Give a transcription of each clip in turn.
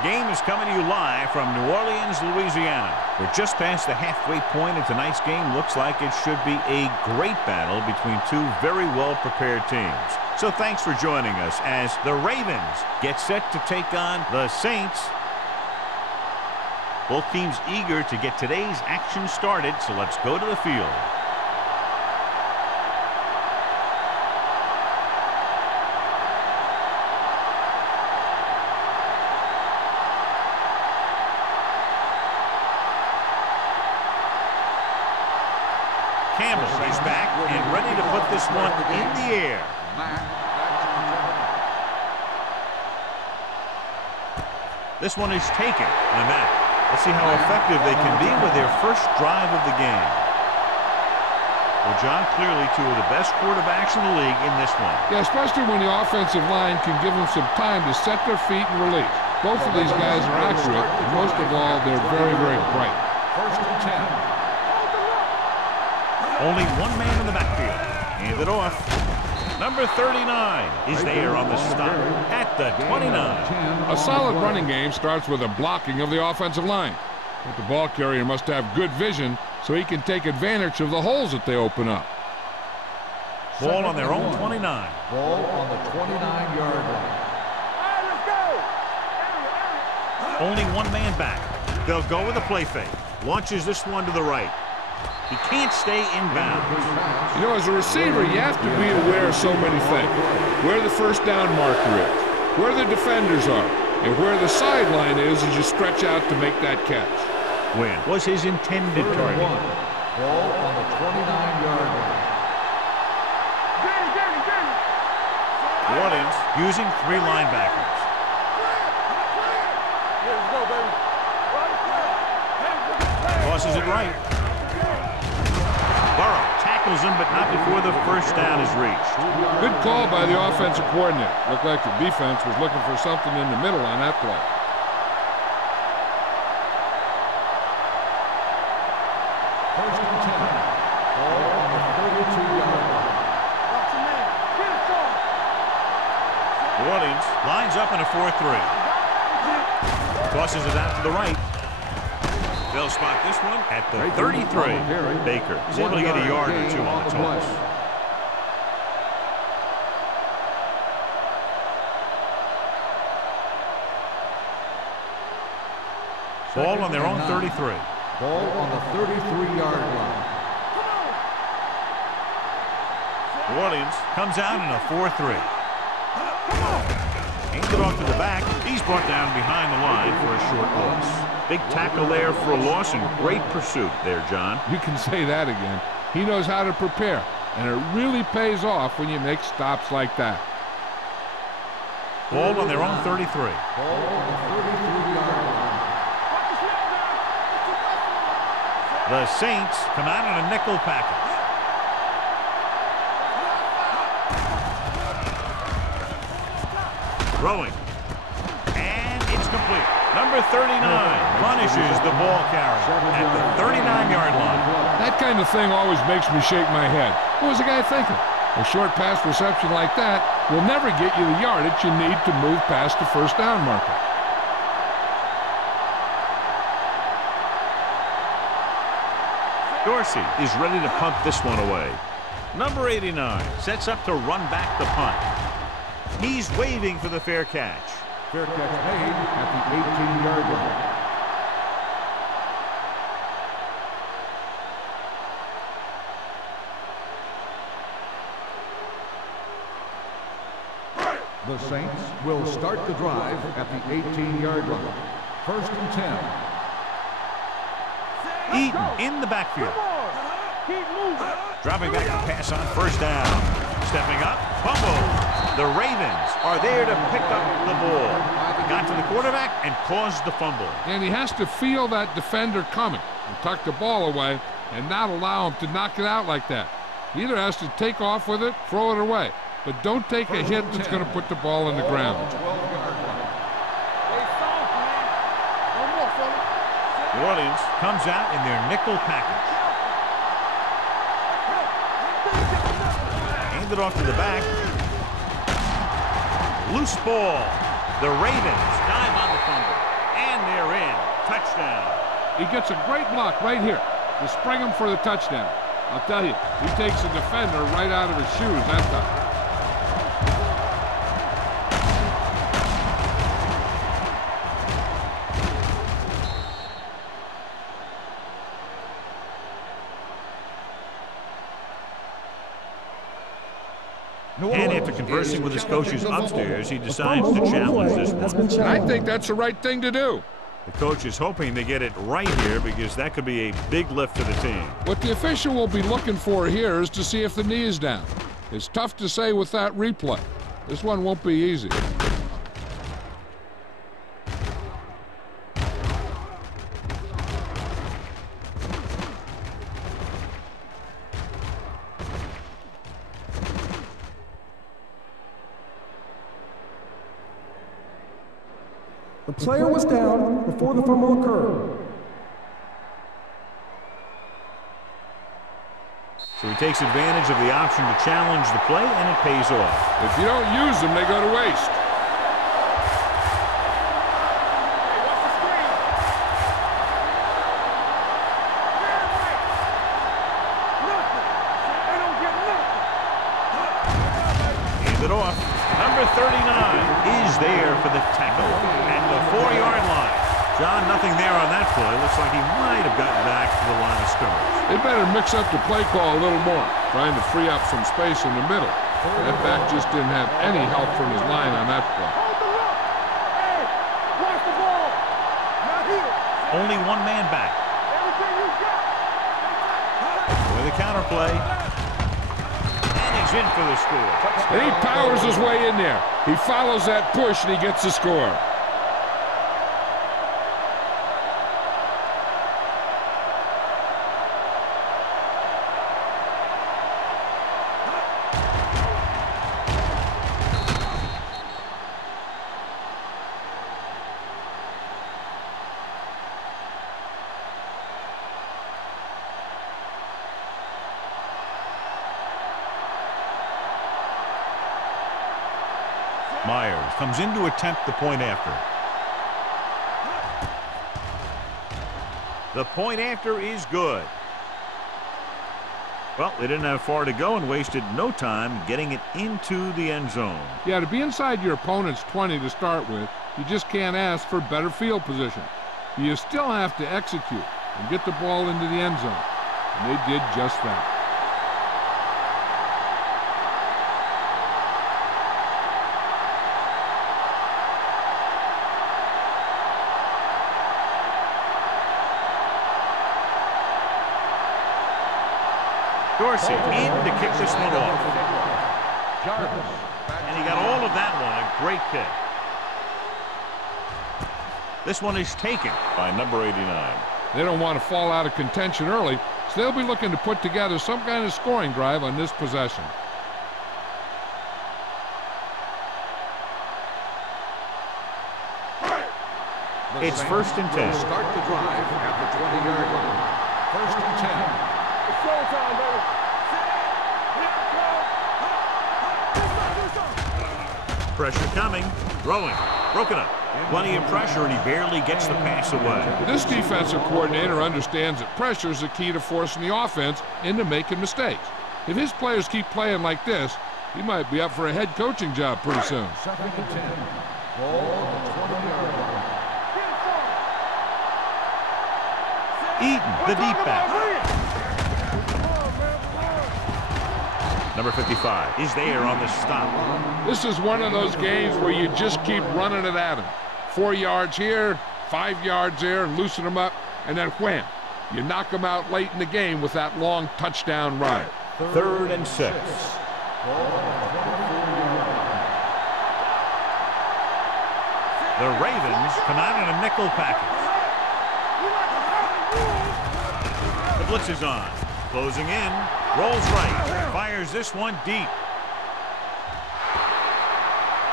The game is coming to you live from New Orleans, Louisiana. We're just past the halfway point, and tonight's game looks like it should be a great battle between two very well-prepared teams. So thanks for joining us as the Ravens get set to take on the Saints. Both teams eager to get today's action started, so let's go to the field. Campbell is back and ready to put this one in the air. This one is taken. And that. Let's see how effective they can be with their first drive of the game. Well, John, clearly two of the best quarterbacks in the league in this one. Yeah, especially when the offensive line can give them some time to set their feet and release. Both of these guys are accurate, and most of all, they're very, very bright. First and 10. Only one man in the backfield. Hand it off. Number 39 is there on the stop at the 29. A solid running game starts with a blocking of the offensive line. But the ball carrier must have good vision so he can take advantage of the holes that they open up. Ball on their own 29. Ball on the 29-yard line. Only one man back. They'll go with a play fake. Launches this one to the right. He can't stay inbounds. You know, as a receiver, you have to be aware of so many things. Where the first down marker is, where the defenders are, and where the sideline is as you stretch out to make that catch. When was his intended target? Ball on the 29-yard line. New Orleans using three linebackers. Tosses it right. Burrow tackles him, but not before the first down is reached. Good call by the offensive coordinator. Looked like the defense was looking for something in the middle on that play. First and 10. Ball on the 32-yard line. New Orleans lines up in a 4-3. Tosses it out to the right. They'll spot this one at the 33. Baker is able to get a yard or two on the toss. Ball on their own 33. Ball on the 33-yard line. New Orleans comes out in a 4-3. Hands it off to the back. He's brought down behind the line for a short loss. Big tackle there for a loss and great pursuit there, John. You can say that again. He knows how to prepare, and it really pays off when you make stops like that. Ball on their own 33. Ball on the 33-yard line. The Saints come out in a nickel package. Throwing. And it's complete. Number 39 punishes the ball carrier at the 39-yard line. That kind of thing always makes me shake my head. What was the guy thinking? A short pass reception like that will never get you the yardage you need to move past the first down marker. Dorsey is ready to punt this one away. Number 89 sets up to run back the punt. He's waving for the fair catch. Fair catch made at the 18-yard line. The Saints will start the drive at the 18-yard line. First and 10. Eaton in the backfield. Dropping back to pass on first down. Stepping up, fumble. The Ravens are there to pick up the ball. Got to the quarterback and caused the fumble. And he has to feel that defender coming and tuck the ball away and not allow him to knock it out like that. He either has to take off with it, throw it away. But don't take a hit that's going to put the ball in the ground. New Orleans comes out in their nickel package. Hand it off to the back. Loose ball. The Ravens dive on the fumble. they're in. Touchdown. He gets a great block right here to spring him for the touchdown. I'll tell you, he takes a defender right out of his shoes that time. And after conversing with his coaches upstairs, he decides to challenge this one. And I think that's the right thing to do. The coach is hoping to get it right here because that could be a big lift for the team. What the official will be looking for here is to see if the knee is down. It's tough to say with that replay. This one won't be easy. The player was down before the fumble occurred. So he takes advantage of the option to challenge the play, and it pays off. If you don't use them, they go to waste. Hand it off. Number 39 is there for the tackle at the 4-yard line. John, nothing there on that play. Looks like he might have gotten back to the line of scrimmage. They better mix up the play call a little more, trying to free up some space in the middle. That back just didn't have any help from his line on that play. Only one man back. With a counter play. And he's in for the score. And he powers his way in there. He follows that push and he gets the score. Myers comes in to attempt the point after. The point after is good. Well, they didn't have far to go and wasted no time getting it into the end zone. Yeah, to be inside your opponent's 20 to start with, you just can't ask for better field position. You still have to execute and get the ball into the end zone. And they did just that. Dorsey in to kick this one off. And he got all of that one. A great kick. This one is taken by number 89. They don't want to fall out of contention early, so they'll be looking to put together some kind of scoring drive on this possession. It's 1st and 10. Start the drive at the 20-yard line. 1st and 10. Pressure coming. Throwing. Broken up. Plenty of pressure, and he barely gets the pass away. This defensive coordinator understands that pressure is the key to forcing the offense into making mistakes. If his players keep playing like this, he might be up for a head coaching job pretty soon. 2nd and 10. Ball at the 20-yard line. Eaton, the deep back. Number 55 is there on the stop. This is one of those games where you just keep running it at him. 4 yards here, 5 yards there, and loosen them up, and then wham, you knock them out late in the game with that long touchdown run. 3rd and 6. The Ravens come out in a nickel package. The blitz is on. Closing in. Rolls right. Fires this one deep.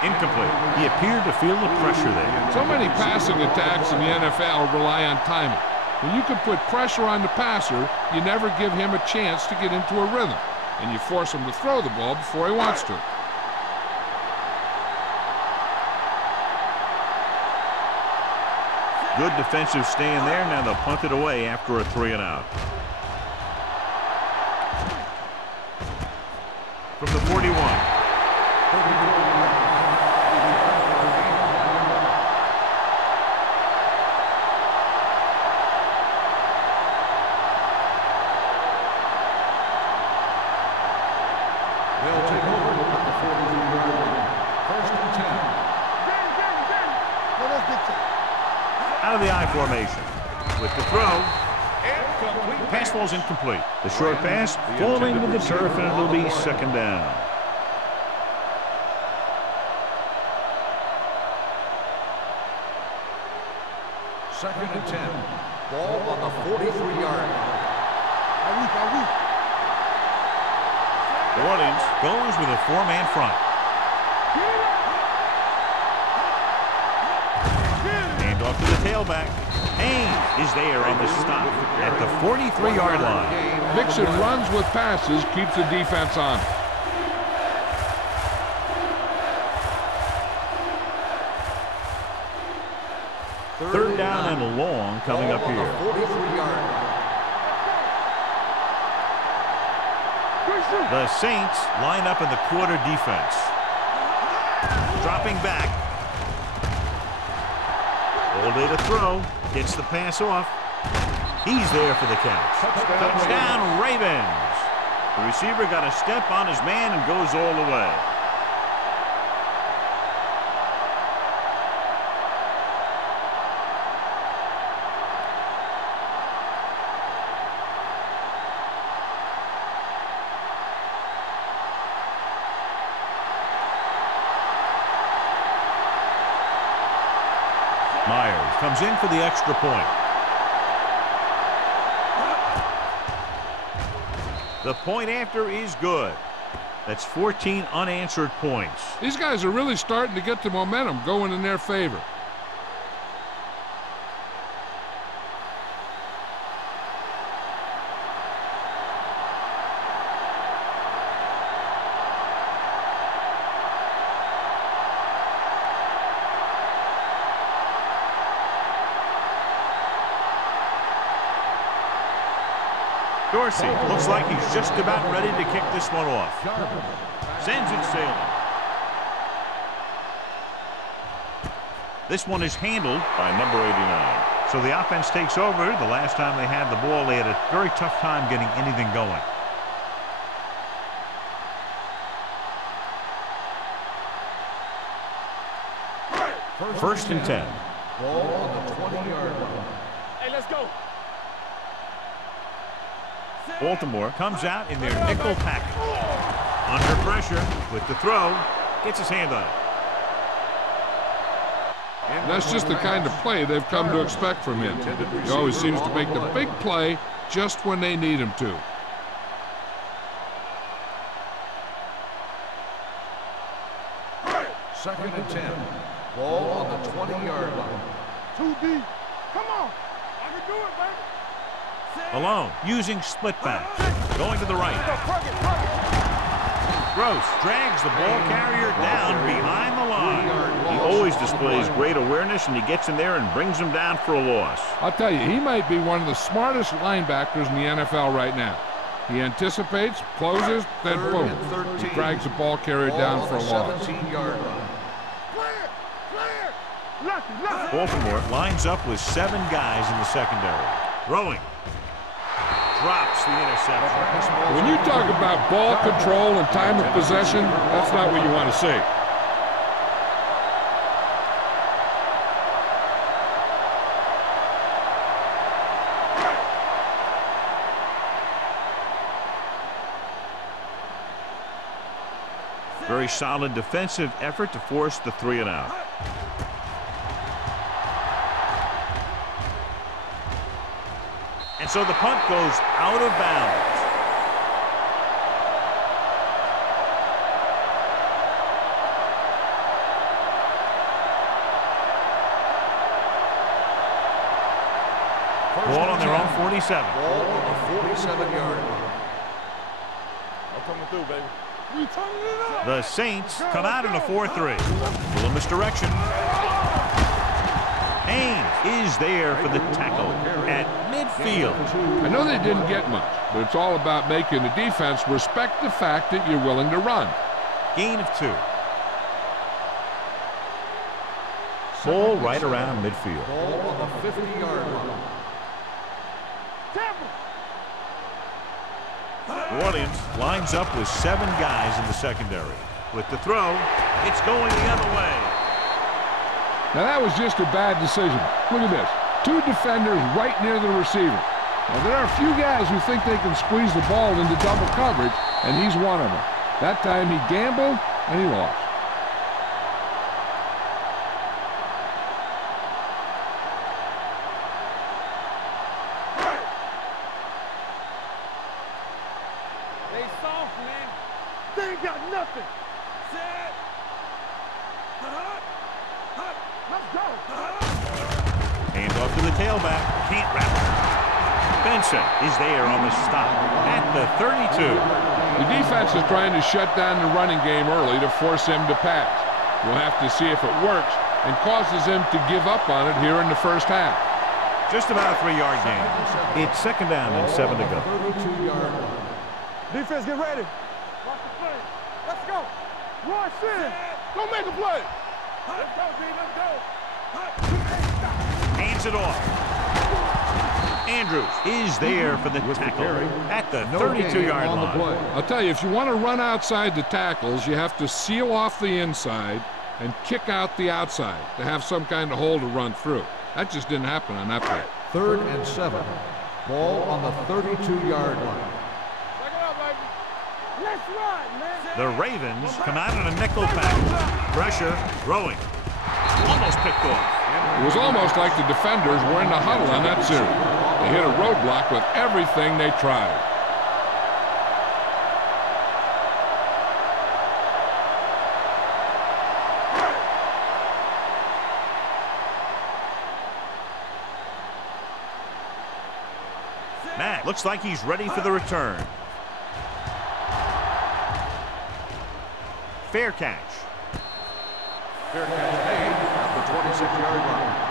Incomplete. He appeared to feel the pressure there. So many passing attacks in the NFL rely on timing. When you can put pressure on the passer, you never give him a chance to get into a rhythm, and you force him to throw the ball before he wants to. Good defensive stand there. Now they'll punt it away after a 3-and-out. From the 41. They'll take over at the 43-yard line. First and 10. Out of the I formation. With the throw. Pass ball's incomplete. The short pass falling to the turf, and it'll be second down. Second and 10. Ball on the 43-yard line. New Orleans goes with a 4-man front. Hand off to the tailback. Haynes is there on the stop at the 43-yard line. Mixon runs with passes, keeps the defense on. Third down and long coming up here. 43-yard line. The Saints line up in the quarter defense. Dropping back. All day to throw. Gets the pass off. He's there for the catch. Touchdown, Ravens. The receiver got a step on his man and goes all the way. Myers comes in for the extra point. The point after is good. That's 14 unanswered points. These guys are really starting to get the momentum going in their favor. Dorsey looks like he's just about ready to kick this one off. Sends it sailing. This one is handled by number 89. So the offense takes over. The last time they had the ball, they had a very tough time getting anything going. First and 10. Ball on the 20-yard line. Hey, let's go. Baltimore comes out in their nickel package. Under pressure with the throw. Gets his hand on it. And that's just the kind of play they've come to expect from him. He always seems to make the big play just when they need him to. Second and 10. Ball on the 20-yard line. 2B. Come on. I can do it, baby. Alone, using split back. Going to the right. Gross drags the ball carrier down behind the line. He always displays great awareness, and he gets in there and brings him down for a loss. I'll tell you, he might be one of the smartest linebackers in the NFL right now. He anticipates, closes, then boom. He drags the ball carrier down for a loss. 17-yard line. Baltimore lines up with 7 guys in the secondary. Throwing. Drops the interception. When you talk about ball control and time of possession, that's not what you want to see. Very solid defensive effort to force the 3-and-out. And so the punt goes out of bounds. Ball on their own 47. Ball on the 47-yard line. I'm coming through, baby. We turning it up. The Saints come out in a 4-3. Little misdirection. Haynes is there for the tackle at midfield. I know they didn't get much, but it's all about making the defense respect the fact that you're willing to run. Gain of 2. Ball right around midfield. Ball on the 50-yard line. New Orleans lines up with 7 guys in the secondary. With the throw, it's going the other way. Now that was just a bad decision. Look at this. 2 defenders right near the receiver. Now there are a few guys who think they can squeeze the ball into double coverage, and he's one of them. That time he gambled, and he lost. Hands off to the tailback. Can't wrap it. Benson is there on the stop at the 32. The defense is trying to shut down the running game early to force him to pass. We'll have to see if it works and causes him to give up on it here in the first half. Just about a 3-yard gain. It's 2nd down and 7 to go. 32-yard line. Defense, get ready. Watch the play. Let's go. Rush in. Don't make a play. Let's go, D. Let's go. Hands it off. Andrews is there for the tackle at the 32-yard line. I'll tell you, if you want to run outside the tackles, you have to seal off the inside and kick out the outside to have some kind of hole to run through. That just didn't happen on that play. 3rd and 7. Ball on the 32-yard line. Let's run, man. The Ravens come out in a nickel package. Pressure, throwing. Almost picked off. It was almost like the defenders were in the huddle on that series. They hit a roadblock with everything they tried. Matt looks like he's ready for the return. Fair catch. Fair catch made at the 26-yard line.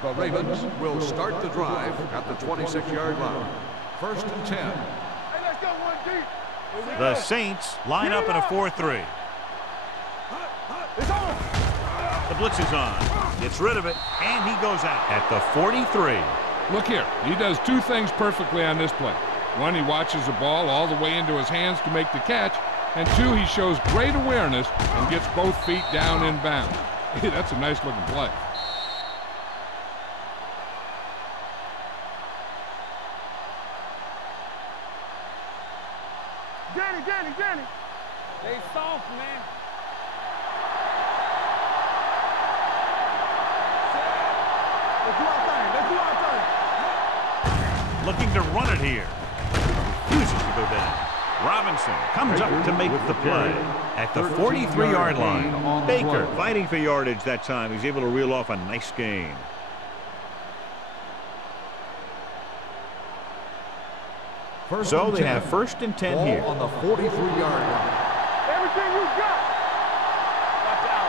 The Ravens will start the drive at the 26-yard line. 1st and 10. Hey, let's go one deep. The Saints line up in a 4-3. It's on. The blitz is on. Gets rid of it, and he goes out at the 43. Look here. He does 2 things perfectly on this play. 1, he watches the ball all the way into his hands to make the catch. And 2, he shows great awareness and gets both feet down in bounds. Hey, that's a nice-looking play. Danny. They soft, man. Let's do our thing. Looking to run it here. Refuses to go down. Robinson comes up to make the play at the 43-yard line. Baker fighting for yardage that time. He's able to reel off a nice gain. So they have 1st and 10 here. On the 43-yard line. Everything you got. Watch out.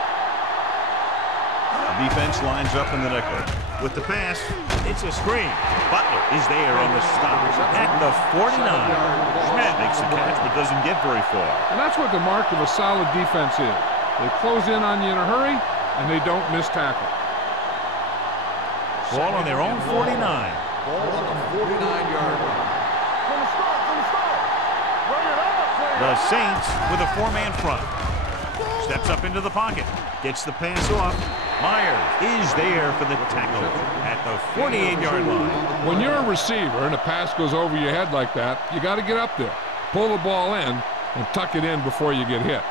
The defense lines up in the nickel. With the pass, it's a screen. Butler is there on the stop at the 49. Schmidt makes the catch but doesn't get very far. And that's what the mark of a solid defense is. They close in on you in a hurry, and they don't miss tackle. Ball on their own 49. Ball on the 49-yard line. The Saints with a 4-man front. Steps up into the pocket. Gets the pass off. Myers is there for the tackle at the 48-yard line. When you're a receiver and a pass goes over your head like that, you got to get up there, pull the ball in, and tuck it in before you get hit.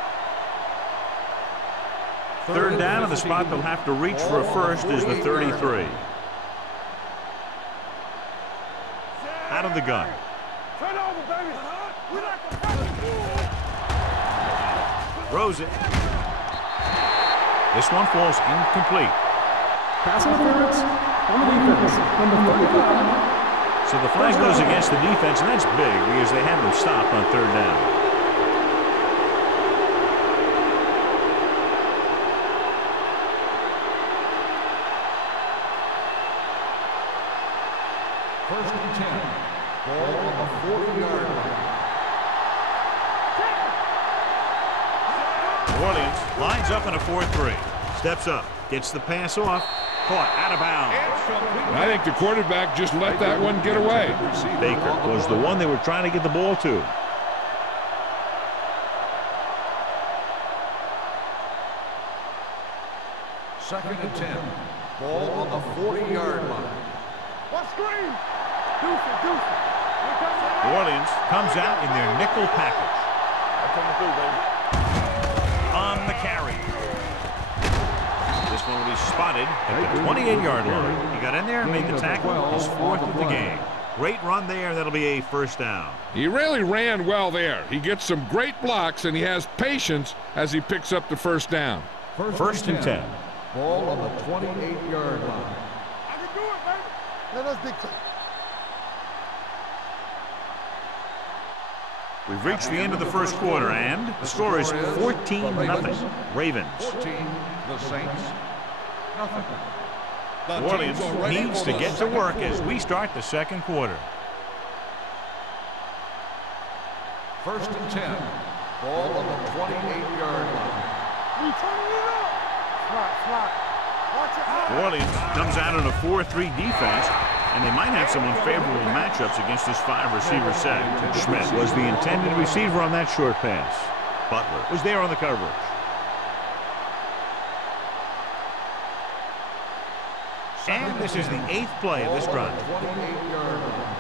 3rd down, and the spot they'll have to reach for a first is the 33. Out of the gun. Turn over, baby. We're not gonna Throws it. This one falls incomplete. Pass interference on the defense. Number 35. So the flag goes against the defense, and that's big because they had them stopped on third down. First and 10. Ball on the 40-yard line. New Orleans lines up in a 4-3. Steps up, gets the pass off, caught out of bounds. I think the quarterback just let that one get away. Baker was the one they were trying to get the ball to. Second and 10. Ball on the 40-yard line. What screen? Deuce it, deuce it. New Orleans comes out in their nickel package. On the carry. This one will be spotted at the 28-yard line. He got in there and made the tackle. His fourth of the game. Great run there. That'll be a first down. He really ran well there. He gets some great blocks, and he has patience as he picks up the first down. First and 10. Ball on the 28-yard line. I can do it, baby. Let us dictate. We've reached the end of the first quarter, and the score is 14-0. Ravens. 14, the Saints, nothing. New Orleans needs to get to work as we start the second quarter. First and 10. Ball on the 28-yard line. We turning it up. Slot. Watch it. New Orleans comes out in a 4-3 defense, and they might have some unfavorable matchups against this 5-receiver set. Schmidt was the intended receiver on that short pass. Butler was there on the coverage. And this is the 8th play of this drive. 28-yard line.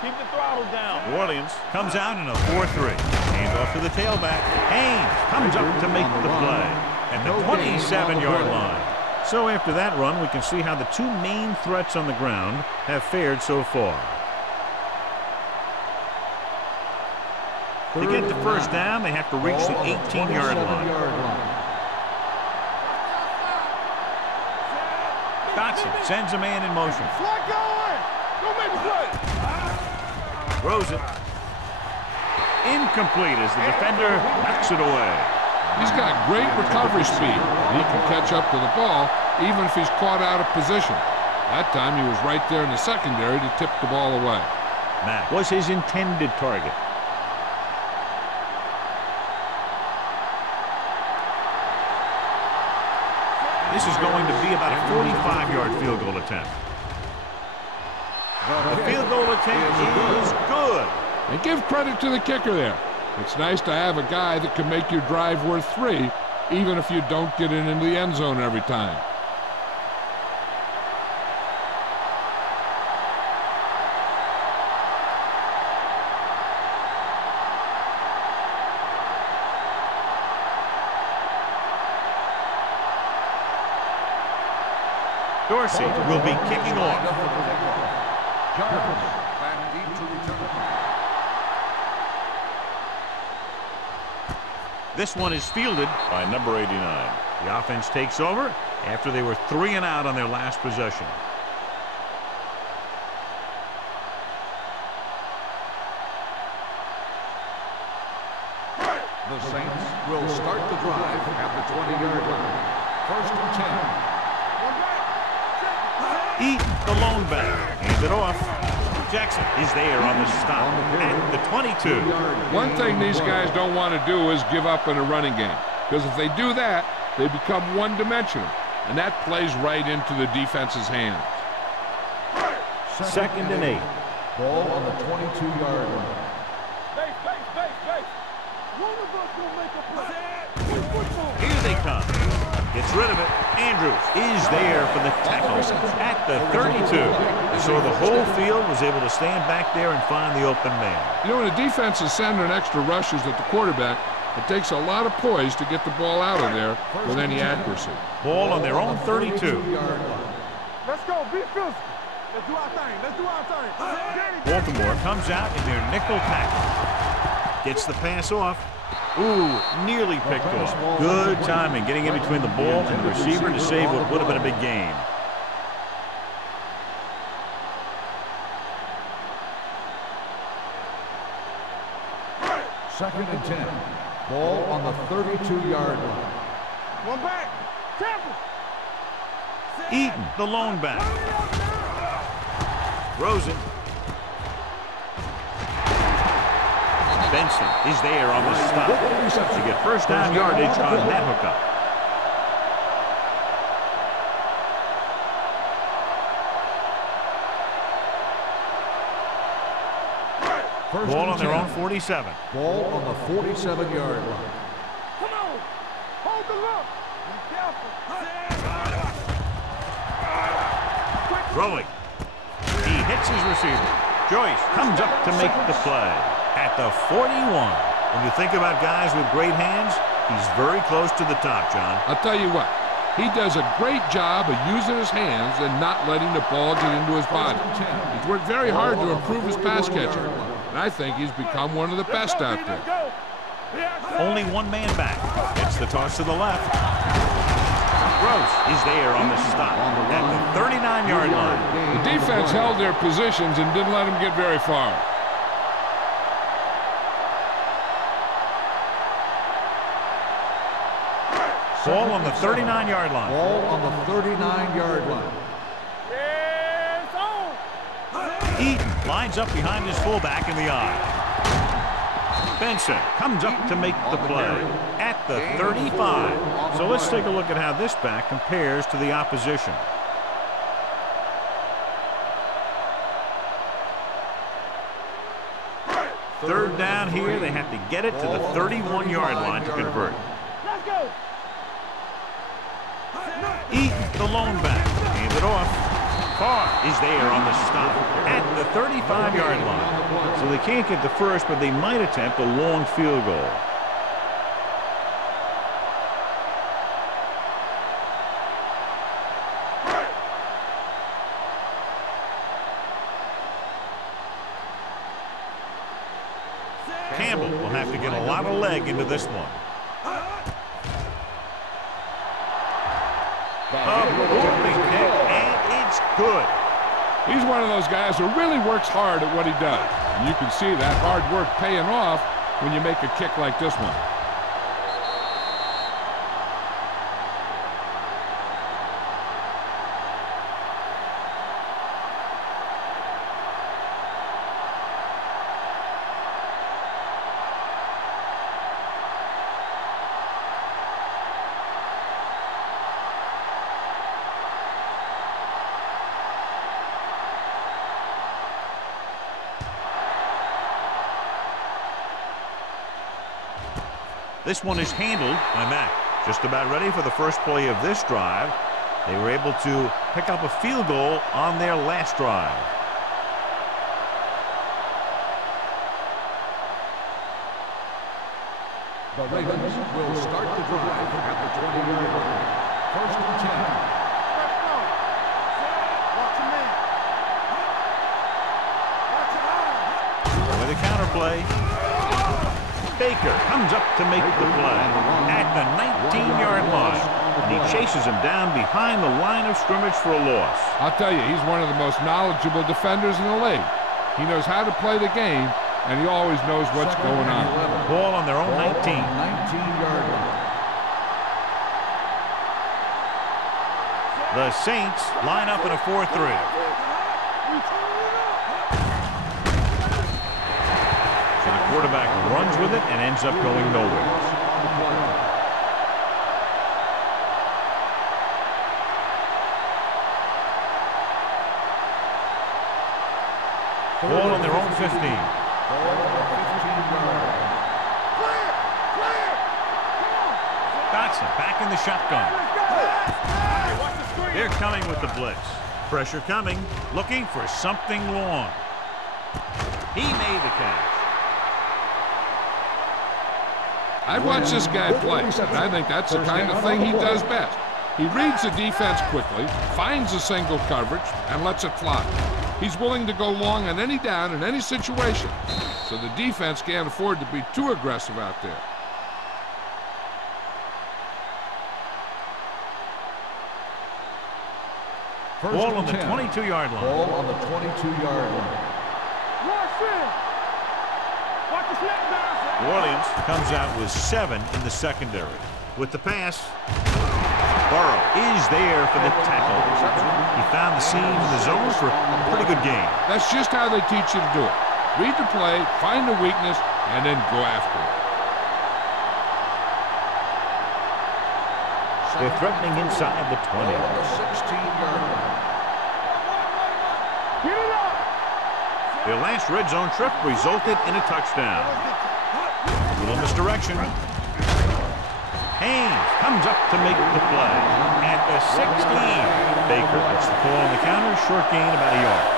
Keep the throttle down. New Orleans comes out in a 4-3. Hand off to the tailback. Haynes comes up to make the play. And the 27-yard line. So after that run, we can see how the two main threats on the ground have fared so far. To get the first down, they have to reach the 18-yard line. Dotson sends a man in motion. Slot going. Go make the play. Throws it. Incomplete as the defender knocks it away. He's got great recovery speed. He can catch up to the ball even if he's caught out of position. That time he was right there in the secondary to tip the ball away. Mack was his intended target. This is going to be about a 45-yard field goal attempt. The field goal attempt is good. And give credit to the kicker there. It's nice to have a guy that can make your drive worth 3, even if you don't get it into the end zone every time. Dorsey will be kicking off. Jarvis back deep to return. This one is fielded by number 89. The offense takes over after they were 3 and out on their last possession. The Saints will start the drive at the 20-yard line. First and 10. Eat the lone back. Hands it off. Jackson is there on the stop at the 22. One thing these guys don't want to do is give up in a running game, because if they do that, they become one-dimensional, and that plays right into the defense's hands. Second and 8. Ball on the 22-yard line. Base. One of us will make a play. Good football. Here they come. Gets rid of it. Andrews is there for the tackle at the 32. So the whole field was able to stand back there and find the open man. You know, when a defense is sending extra rushers at the quarterback, it takes a lot of poise to get the ball out of there with any accuracy. Ball on their own 32. Let's go. Be physical. Let's do our thing. Baltimore comes out in their nickel package. Gets the pass off. Ooh, nearly picked off. Good timing, getting in between the ball and the receiver to save what would have been a big game. Second and 10. Ball on the 32-yard line. One back. Temple. Eaton, the lone back. Rosen. Benson is there on the stop to get first down yardage on that hookup. Ball on their own 47. Ball on the 47-yard line. Come on. Hold the look. Be careful. Throwing. He hits his receiver. Joyce comes up to make the play at the 41. When you think about guys with great hands, he's very close to the top, John. I'll tell you what. He does a great job of using his hands and not letting the ball get into his body. He's worked very hard to improve his pass catching, and I think he's become one of the best out there. Only one man back. Gets the toss to the left. Gross is there on the stop at the 39-yard line. The defense held their positions and didn't let him get very far. Ball on the 39-yard line. Ball on the 39-yard line. Eaton lines up behind his fullback in the eye. Benson comes up to make the play at the 35. So let's take a look at how this back compares to the opposition. Third down here. They have to get it to the 31-yard line to convert. Let's go. Eaton, the lone back, hand it off. Carr is there on the stop at the 35-yard line. So they can't get the first, but they might attempt a long field goal. Campbell will have to get a lot of leg into this one. A whooping kick, and it's good. He's one of those guys who really works hard at what he does. And you can see that hard work paying off when you make a kick like this one. This one is handled by Mack. Just about ready for the first play of this drive. They were able to pick up a field goal on their last drive. The Ravens will start the drive at the 20-yard line. First and 10. Let's go. Watch your man. Watch your eye. With a counter play. Baker comes up to make the play at the 19-yard line. And he chases him down behind the line of scrimmage for a loss. I'll tell you, he's one of the most knowledgeable defenders in the league. He knows how to play the game, and he always knows what's going on. Ball on their own 19. 19-yard line. The Saints line up in a 4-3. So the quarterback runs with it and ends up going nowhere. Ball on their own 15. Dotson back in the shotgun. They're coming with the blitz. Pressure coming, looking for something long. He made the catch. I've watched this guy play, and I think that's the kind of thing he does best. He reads the defense quickly, finds a single coverage, and lets it fly. He's willing to go long on any down in any situation, so the defense can't afford to be too aggressive out there. Ball on the 22-yard line. Ball on the 22-yard line. Rush in. Watch the snap down. New Orleans comes out with 7 in the secondary. With the pass, Burrow is there for the tackle. He found the seam in the zone for a pretty good game. That's just how they teach you to do it. Read the play, find the weakness, and then go after it. They're threatening inside the 20. The 16-yard line. Their last red zone trip resulted in a touchdown. A little misdirection. Haynes comes up to make the play at the 16. Baker gets the ball on the counter, short gain about a yard.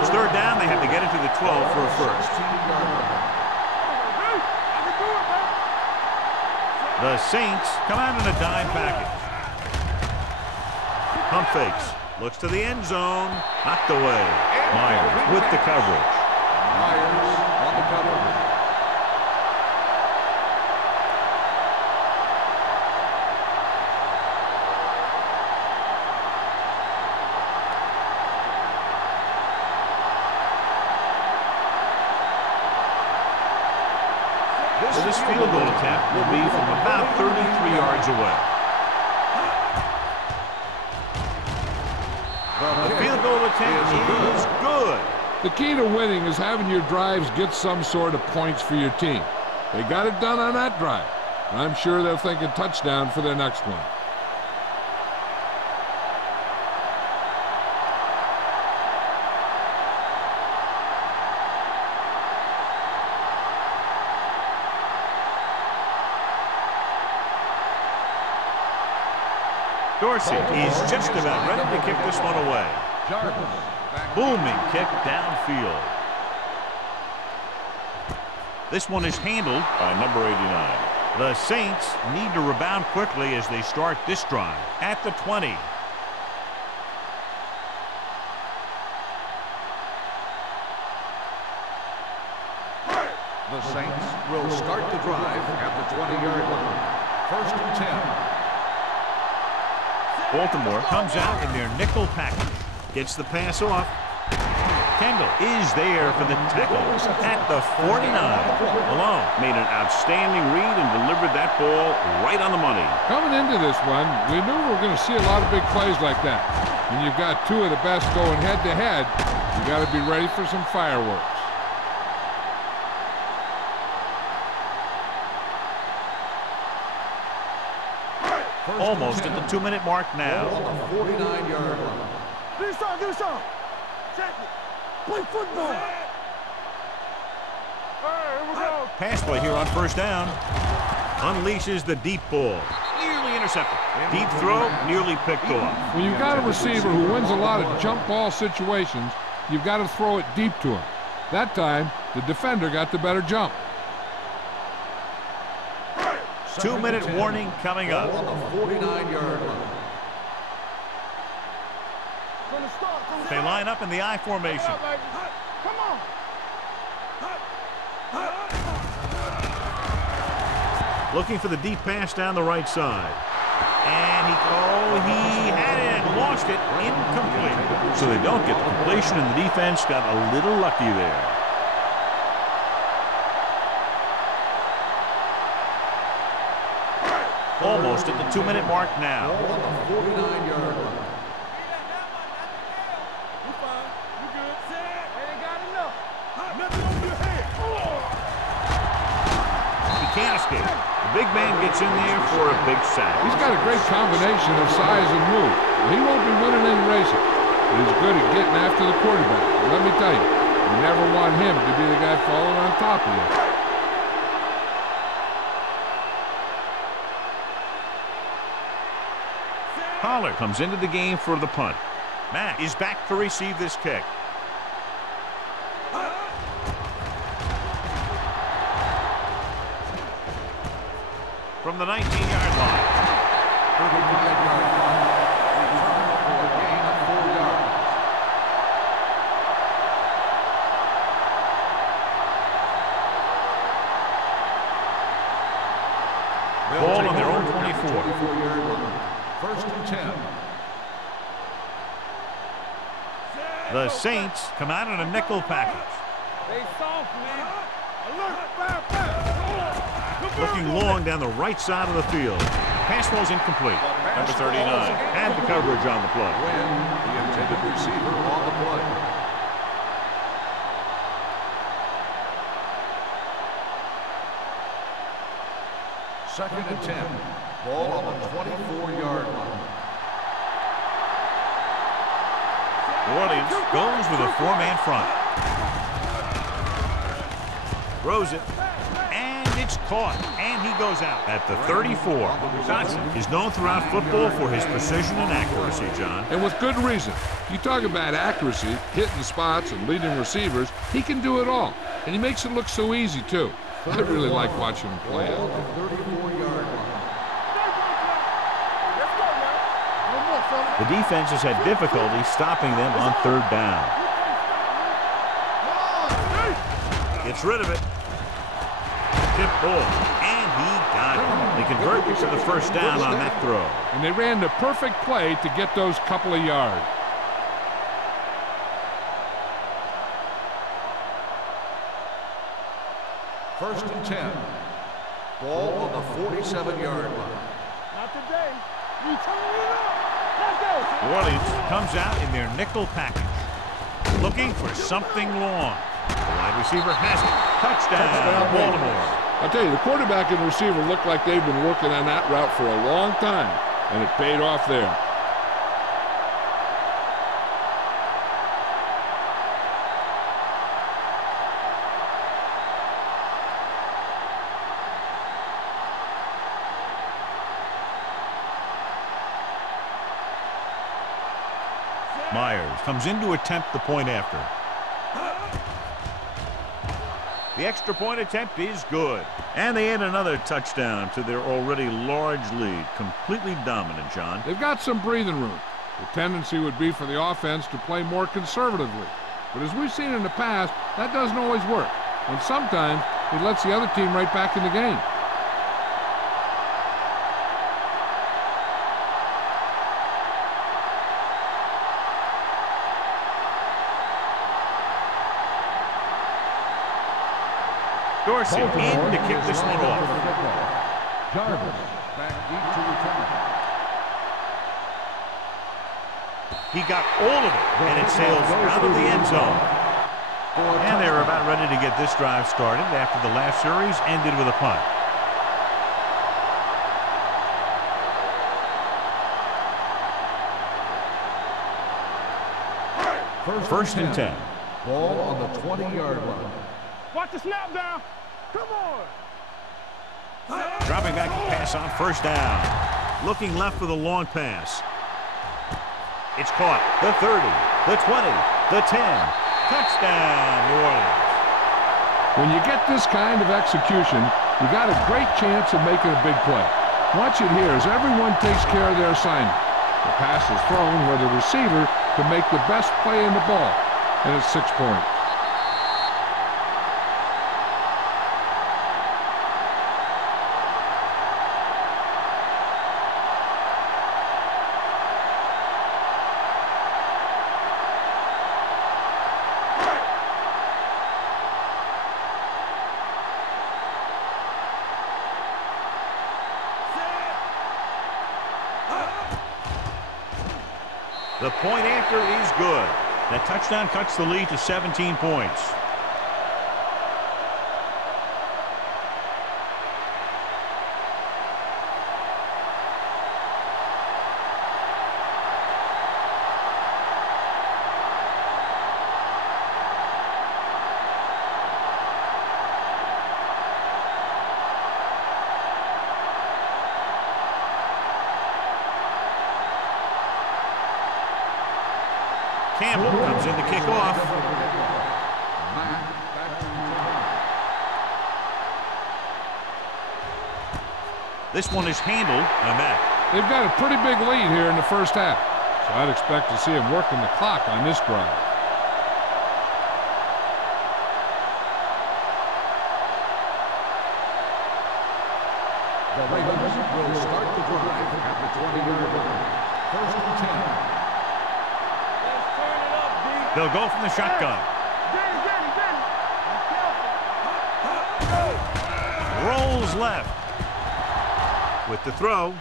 It's third down. They have to get it to the 12 for a first. The Saints come out in a dime package. Pump fakes. Looks to the end zone. Knocked away. Myers with the coverage. Myers on the coverage. So this field goal attempt will be from about 33 yards away. The field goal attempt is good. The key to winning is having your drives get some sort of points for your team. They got it done on that drive. I'm sure they're thinking touchdown for their next one. Dorsey is just about ready to kick this one away. Booming kick downfield. This one is handled by number 89. The Saints need to rebound quickly as they start this drive at the 20. The Saints will start the drive at the 20-yard line. First and 10. Baltimore comes out in their nickel package. Gets the pass off. Kendall is there for the tackle at the 49. Malone made an outstanding read and delivered that ball right on the money. Coming into this one, we knew we were going to see a lot of big plays like that. When you've got two of the best going head-to-head, you got to be ready for some fireworks. Almost at the 2-minute mark now. On the 49-yard line. Give me some, give me some. Check it. Play football. All right, here we go. Pass play here on first down. Unleashes the deep ball. Nearly intercepted. Deep throw, nearly picked off. When you've got a receiver who wins a lot of jump ball situations, you've got to throw it deep to him. That time, the defender got the better jump. 2-minute warning coming up. On the 49-yard line. They line up in the I formation. Come on. Looking for the deep pass down the right side. And he had it, lost it, incomplete. So they don't get the completion, and the defense got a little lucky there. Almost at the 2-minute mark now. On the 49-yard line. He can't escape. The big man gets in there for a big sack. He's got a great combination of size and move. He won't be winning any races, but he's good at getting after the quarterback. And let me tell you, you never want him to be the guy falling on top of you. Pollard comes into the game for the punt. Mack is back to receive this kick. From the 19-yard line. 35-yard line. Return for a gain of 4 yards. Ball on their own 24. 24-yard line. First and 10. The Saints come out in a nickel package. Stay soft, man. Alert, fire. Looking long down the right side of the field. Pass ball's incomplete. Number 39 had the coverage on the play. When the intended receiver on the play. Second and 10. Ball on the 24-yard line. New Orleans goes with a four-man front. Throws it. And it's caught. And he goes out at the 34. Johnson is known throughout football for his precision and accuracy, John. And with good reason. You talk about accuracy, hitting spots, and leading receivers. He can do it all. And he makes it look so easy, too. I really like watching him play out there. 34-yard line. The defense has had difficulty stopping them on third down. Gets rid of it. Tip ball. And he got it. They convert to the first down on that throw. And they ran the perfect play to get those couple of yards. First and 10. Ball on the 47-yard line. Not today. You turn it up. Let's go. New Orleans comes out in their nickel package. Looking for something long. The wide receiver has it. Touchdown, Baltimore. I'll tell you, the quarterback and the receiver look like they've been working on that route for a long time. And it paid off there. Myers comes in to attempt the point after. The extra point attempt is good. And they add another touchdown to their already large lead. Completely dominant, John. They've got some breathing room. The tendency would be for the offense to play more conservatively. But as we've seen in the past, that doesn't always work. And sometimes it lets the other team right back in the game. Dorsey in to kick this one off. Jarvis back deep to return. He got all of it, and it sails out of the end zone. And they're about ready to get this drive started after the last series ended with a punt. First and 10. Ball on the 20-yard line. Watch the snap down. Come on. Dropping back to pass on first down. Looking left for the long pass. It's caught. The 30, the 20, the 10. Touchdown, New Orleans. When you get this kind of execution, you got a great chance of making a big play. Watch it here as everyone takes care of their assignment. The pass is thrown where the receiver can make the best play in the ball, and it's 6 points. The point after is good. That touchdown cuts the lead to 17 points. Campbell comes in to kick off. This one is handled by Matt. They've got a pretty big lead here in the first half, so I'd expect to see him working the clock on this drive. The Ravens will start the drive at the 20-yard line. First and 10. Let's turn it up, D. They'll go from the shotgun. Rolls left. With the throw.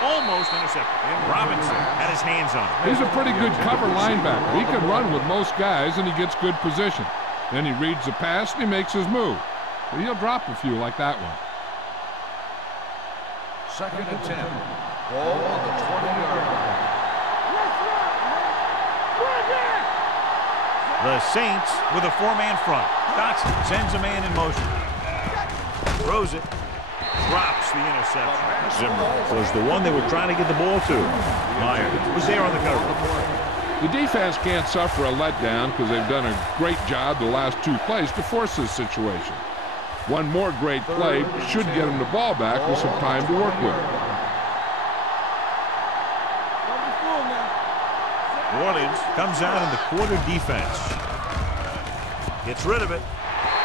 Almost intercepted. And Robinson had his hands on it. He's a pretty good cover linebacker. He can run with most guys, and he gets good position. Then he reads the pass, and he makes his move. But he'll drop a few like that one. 2nd and 10. Ball on the 20-yard line. The Saints with a 4-man front. Dotson sends a man in motion. Throws it. Drops the interception. Zimmer was the one they were trying to get the ball to. Meyer was there on the cover. The defense can't suffer a letdown because they've done a great job the last 2 plays to force this situation. One more great play should get them the ball back with some time to work with. New Orleans comes out in the quarter defense. Gets rid of it.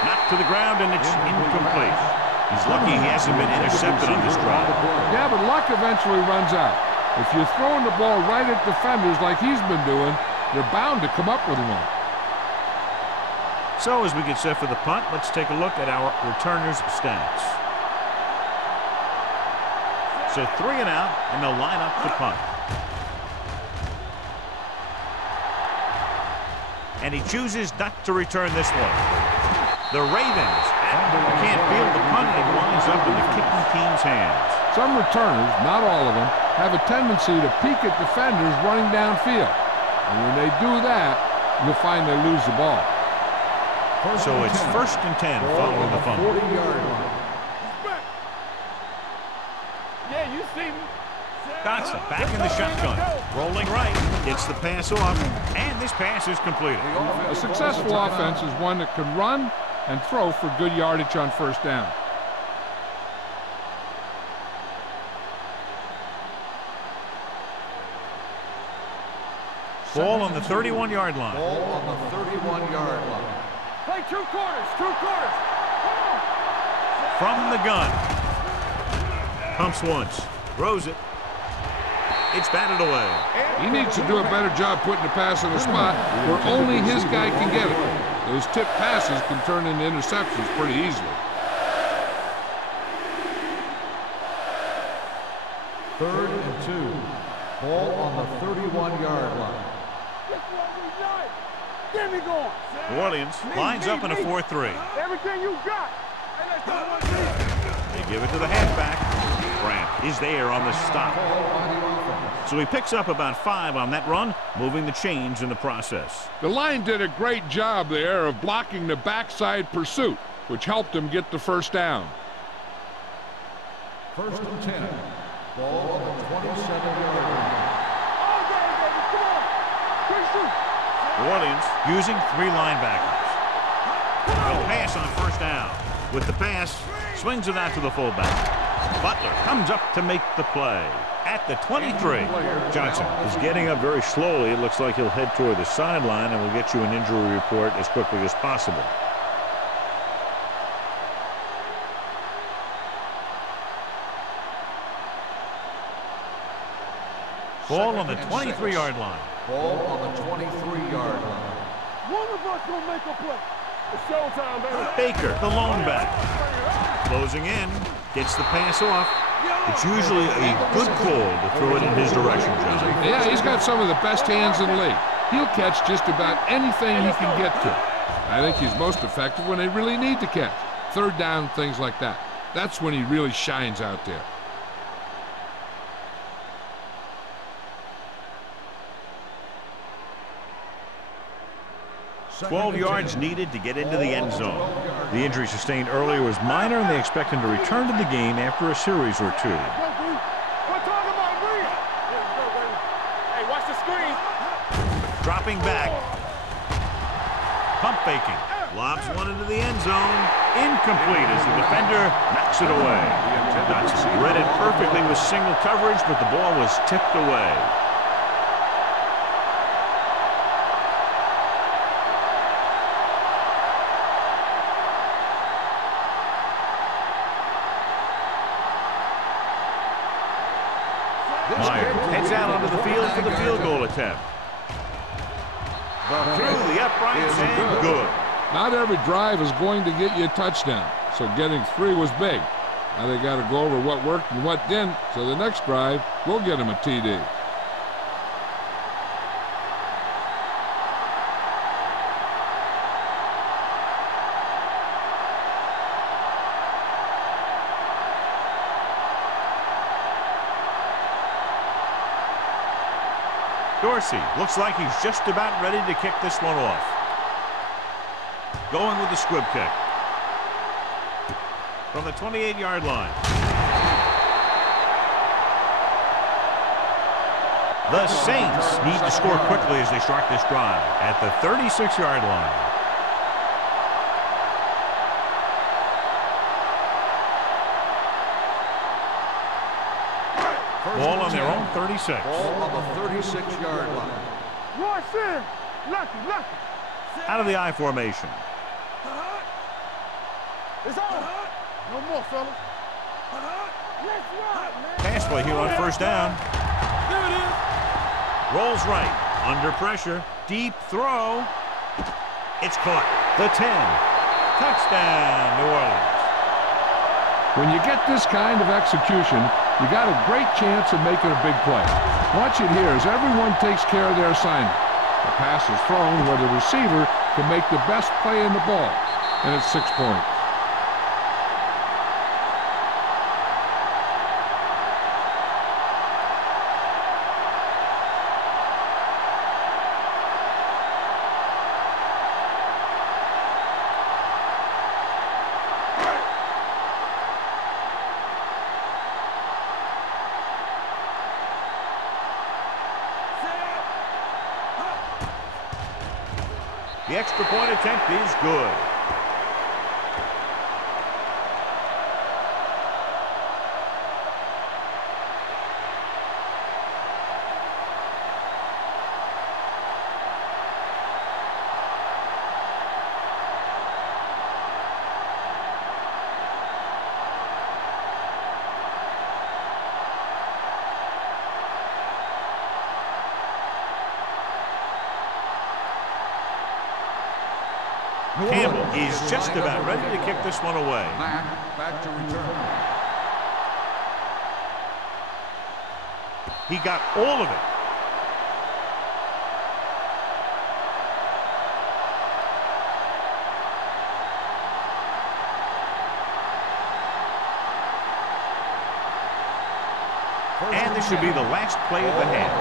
Knocked to the ground, and it's incomplete. He's lucky he hasn't been intercepted on this drive. Yeah, but luck eventually runs out. If you're throwing the ball right at defenders like he's been doing, they're bound to come up with one. So as we get set for the punt, let's take a look at our returners' stats. So 3 and out, and they'll line up to punt. And he chooses not to return this one. The Ravens can't field the punt, and it winds up in the kicking team's hands. Some returners, not all of them, have a tendency to peek at defenders running downfield. And when they do that, you'll find they lose the ball. So it's 1st and 10 following the fumble. 40-yard line. Yeah, you see me. Dotson back in the shotgun. Rolling right. Gets the pass off. And this pass is completed. A successful offense is one that can run and throw for good yardage on 1st down. Ball on the 31-yard line. Ball on the 31-yard line. Play 2 quarters. 2 quarters. From the gun. Pumps once. Throws it. It's batted away. He needs to do a better job putting the pass in a spot where only his guy can get it. Those tip passes can turn into interceptions pretty easily. 3rd and 2. Ball on the 31-yard line. Get me going. New Orleans lines up in a 4-3. Everything you got. They give it to the halfback. Grant is there on the stop. So he picks up about 5 on that run, moving the chains in the process. The line did a great job there of blocking the backside pursuit, which helped him get the 1st down. 1st and 10. Ball on the 27-yard line. New Orleans using 3 linebackers. They'll pass on 1st down. With the pass, swings it out to the fullback. Butler comes up to make the play. At the 23. Johnson is getting up very slowly. It looks like he'll head toward the sideline, and we'll get you an injury report as quickly as possible. Ball on the 23-yard line. Ball on the 23-yard line. One of us gonna make a play. It's showtime, baby. Baker, the lone back. Closing in. Gets the pass off. It's usually a good call to throw it in his direction, John. Yeah, he's got some of the best hands in the league. He'll catch just about anything he can get to. I think he's most effective when they really need to catch. 3rd down, things like that. That's when he really shines out there. 12 yards needed to get into the end zone. The injury sustained earlier was minor, and they expect him to return to the game after a series or 2. Hey, watch the screen. Dropping back. Pump faking. Lobs one into the end zone. Incomplete as the defender knocks it away. Dotson read it perfectly with single coverage, but the ball was tipped away. Meyer heads out onto the field for the field goal attempt. Through the uprights and good. Not every drive is going to get you a touchdown, so getting 3 was big. Now they got to go over what worked and what didn't, so the next drive will get them a TD. Dorsey looks like he's just about ready to kick this one off. Going with the squib kick. From the 28-yard line. The Saints need to score quickly as they start this drive at the 36-yard line. Ball on their own 36. Ball on the 36-yard line. Royce in. Lucky. Out of the I formation. It's on. No more, fellas. Let's run, man. Pass play here on first down. There it is. Rolls right. Under pressure. Deep throw. It's caught. The 10. Touchdown, New Orleans. When you get this kind of execution, you got a great chance of making a big play. Watch it here as everyone takes care of their assignment. The pass is thrown where the receiver can make the best play in the ball, and it's 6 points. The extra point attempt is good. Campbell is just about ready to kick this one away. Back to return. He got all of it. And this should be the last play of the half.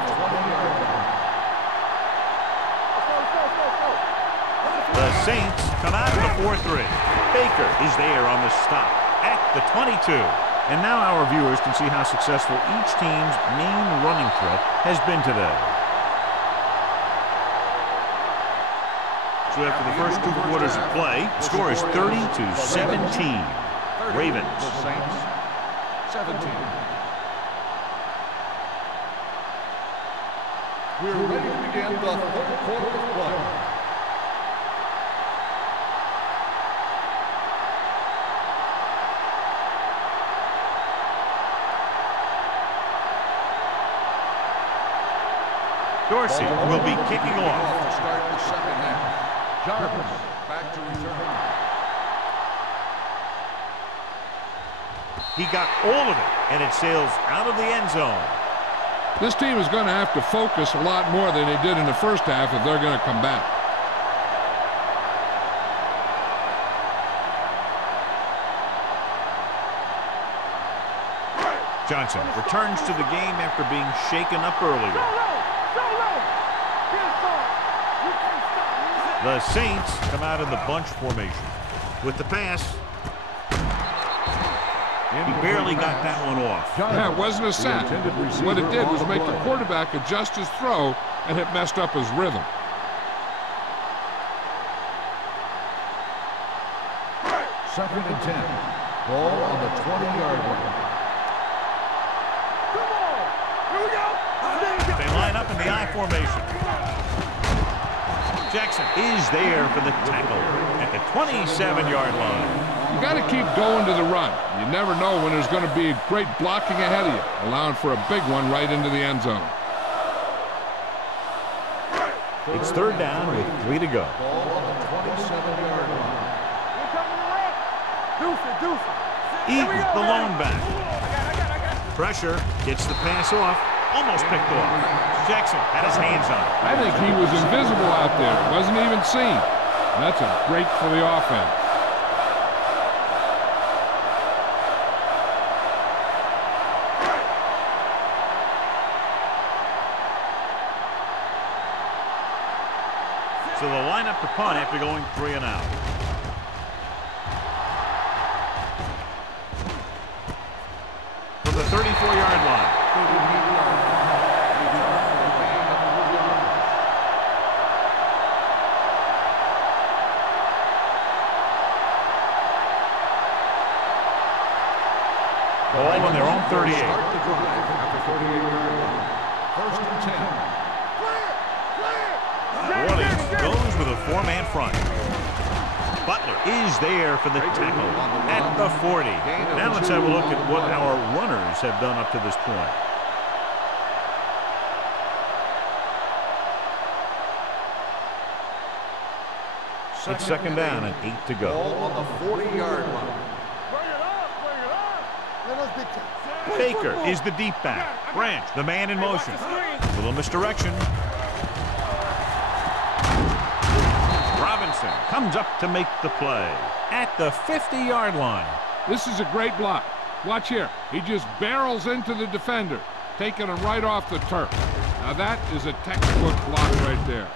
The Saints come out of the 4-3. Baker is there on the stop at the 22. And now our viewers can see how successful each team's main running threat has been today. So after the first 2 quarters of play, the score is 30-17. Ravens. The Saints, 17. We're ready to begin the 3rd quarter of play. Dorsey will be kicking off. To start the second half. Jarvis back to return. He got all of it, and it sails out of the end zone. This team is going to have to focus a lot more than they did in the first half if they're going to come back. Johnson returns to the game after being shaken up earlier. The Saints come out in the bunch formation. With the pass, he barely got that one off. Yeah, it wasn't a sack. What it did was make the quarterback adjust his throw, and it messed up his rhythm. Second and 10. Ball on the 20-yard line. Come on. Here we go. They line up in the I formation. Jackson is there for the tackle at the 27-yard line. You got to keep going to the run. You never know when there's going to be great blocking ahead of you, allowing for a big one right into the end zone. It's third down with 3 to go. Ball on the 27-yard line. Eaton, the lone back. Pressure, gets the pass off, almost picked off. Jackson had his hands on it. I think he was invisible out there. Wasn't even seen. And that's a break for the offense. So they'll line up to punt after going 3 and out. From the 34-yard line. Ball on their own 38. Start the drive at the 38-yard line. First and 10. New Orleans goes with a 4-man front. Butler is there for the tackle at the 40. Now let's have a look at what our runners have done up to this point. It's second down and 8 to go. Ball on the 40-yard line. Baker is the deep back. Branch, the man in motion. Little misdirection. Robinson comes up to make the play at the 50-yard line. This is a great block. Watch here. He just barrels into the defender, taking him right off the turf. Now that is a textbook block right there.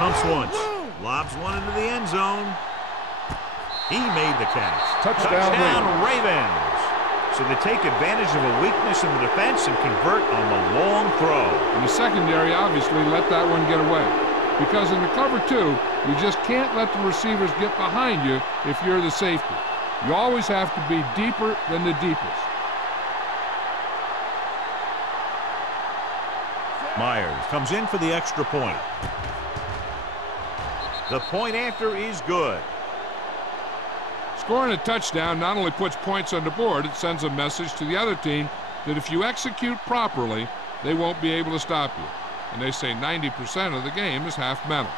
Pumps once, lobs one into the end zone. He made the catch. Touchdown Ravens. So they take advantage of a weakness in the defense and convert on the long throw. And the secondary obviously let that one get away. Because in the cover 2, you just can't let the receivers get behind you if you're the safety. You always have to be deeper than the deepest. Myers comes in for the extra point. The point after is good. Scoring a touchdown not only puts points on the board, it sends a message to the other team that if you execute properly, they won't be able to stop you. And they say 90% of the game is half mental.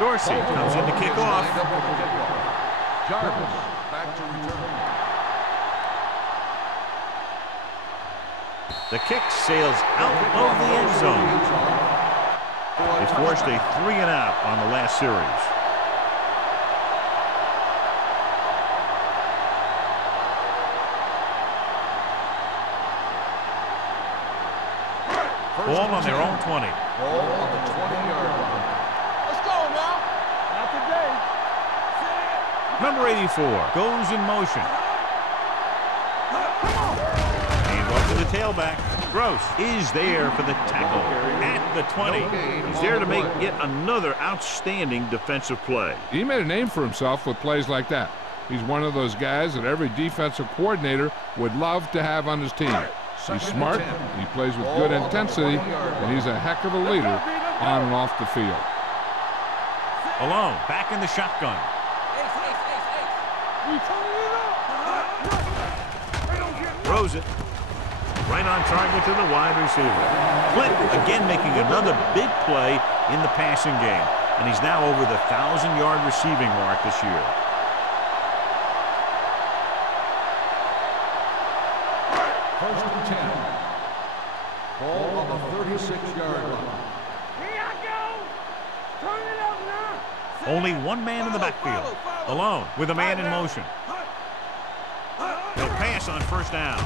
Dorsey comes in to kick off. Jarvis back to return. The kick sails out of the end zone. They forced a 3 and out on the last series. Ball on their own 20. Ball on the 20-yard line. Number 84 goes in motion. Hand off to the tailback. Gross is there for the tackle at the 20. He's there to make yet another outstanding defensive play. He made a name for himself with plays like that. He's one of those guys that every defensive coordinator would love to have on his team. He's smart, he plays with good intensity, and he's a heck of a leader on and off the field. Alone, back in the shotgun. Throws it. Right on target to the wide receiver. Clinton again making another big play in the passing game. And he's now over the 1,000-yard receiving mark this year. First and 10. Ball on the 36-yard line. Here I go. Turn it up now. Only one man in the backfield. Alone with a man in motion. He'll pass on first down.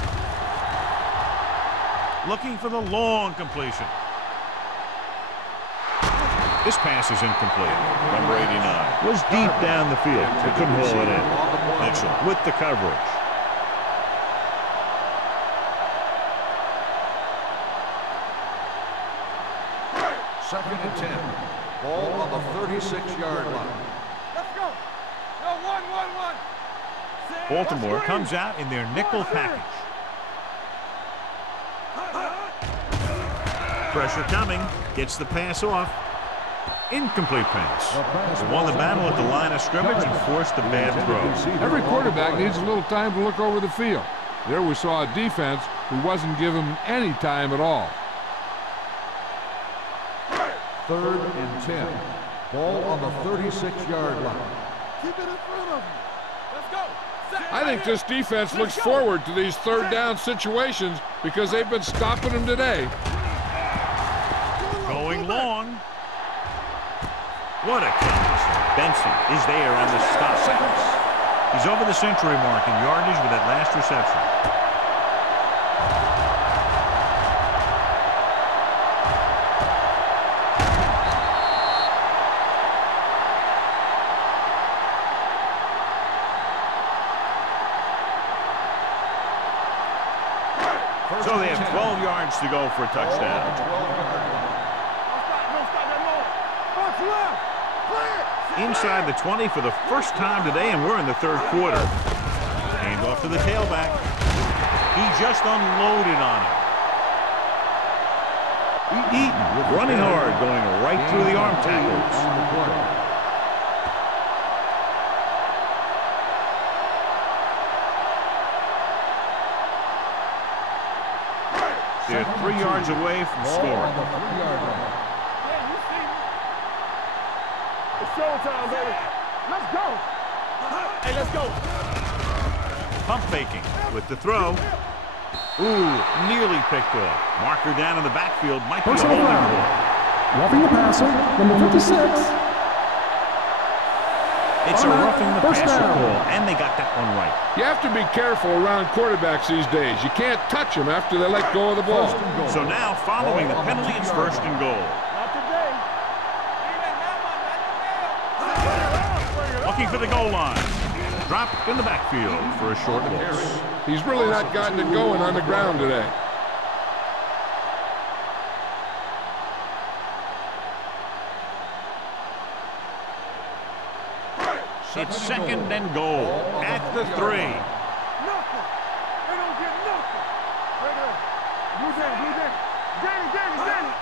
Looking for the long completion. This pass is incomplete. Number 89 was deep down the field. They couldn't haul it in. Mitchell with the coverage. Second and 10. Ball on the 36-yard line. Let's go. No, one. Baltimore comes out in their nickel package. Pressure coming. Gets the pass off. Incomplete pass. They won the battle at the line of scrimmage and forced the bad throw. Every quarterback needs a little time to look over the field. There we saw a defense who wasn't given any time at all. Third and 10. Ball on the 36-yard line. Keep it in front of him. Let's go. I think this defense looks forward to these third down situations because they've been stopping them today. Going long. What a catch. Benson is there on the stop. He's over the century mark in yardage with that last reception. So they have 12 yards to go for a touchdown. Inside the 20 for the first time today, and we're in the third quarter. Hand off to the tailback. He just unloaded on him. Eaton running hard, going right through the arm tackles. They're 3 yards away from scoring. It's showtime, baby. Let's go. Hey, let's go. Pump faking with the throw. Ooh, nearly picked off. Marker down in the backfield. Might be a holding call. Roughing the passer, number 56. It's a roughing the passer call, and they got that one right. You have to be careful around quarterbacks these days. You can't touch them after they let go of the ball. So now, following the penalty, it's first and goal. Not today. Looking for the goal line. Dropped in the backfield for a short loss. He's really not gotten it going on the ground today. It's second and goal at the 3. Nothing. They don't get nothing. Right there. Blue down. Danny.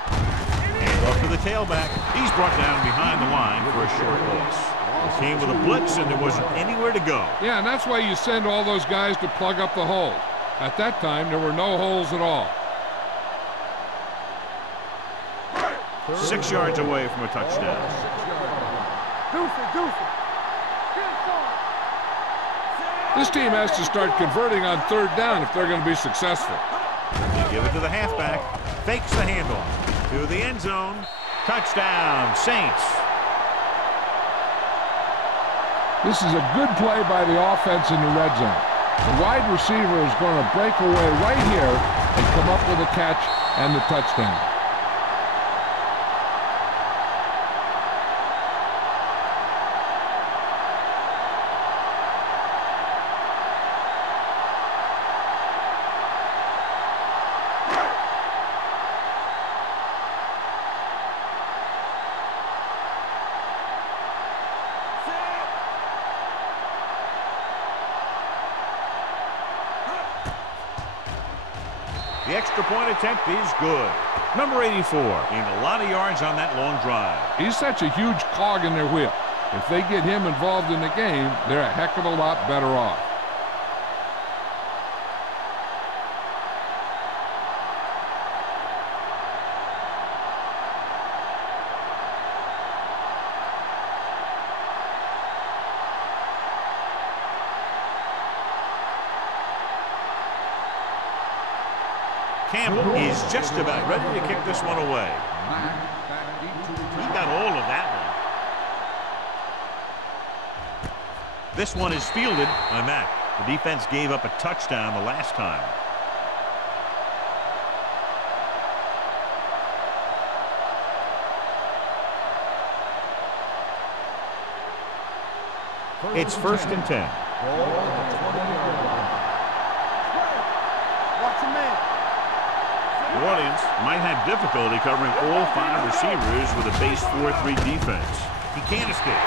And off to the tailback. He's brought down behind the line for a short loss. Came with a blitz, and there wasn't anywhere to go. Yeah, and that's why you send all those guys to plug up the holes. At that time, there were no holes at all. 6 yards away from a touchdown. Deuce it. This team has to start converting on third down if they're going to be successful. They give it to the halfback. Fakes the handoff. To the end zone. Touchdown, Saints. This is a good play by the offense in the red zone. The wide receiver is going to break away right here and come up with a catch and the touchdown. The extra point attempt is good. Number 84 gained a lot of yards on that long drive. He's such a huge cog in their wheel. If they get him involved in the game, they're a heck of a lot better off. Campbell is just about ready to kick this one away. He got all of that one. This one is fielded by Mack. The defense gave up a touchdown the last time. It's 1st and 10. Ball on the 20-yard line. Watch your man. New Orleans might have difficulty covering all 5 receivers with a base 4-3 defense. He can't escape.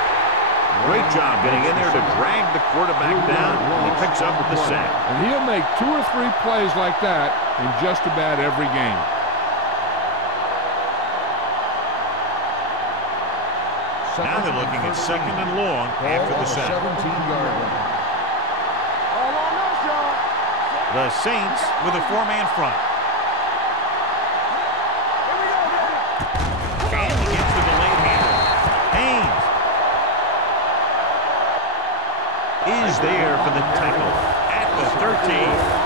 Great job getting in there to drag the quarterback down, and he picks up with the sack. And he'll make 2 or 3 plays like that in just about every game. Now they're looking at 2nd and long after the sack. 17-yard line. All on us, y'all. The Saints with a 4-man front. Here we go, baby. And he gets the delayed handle. Haynes is there for the tackle at the 13.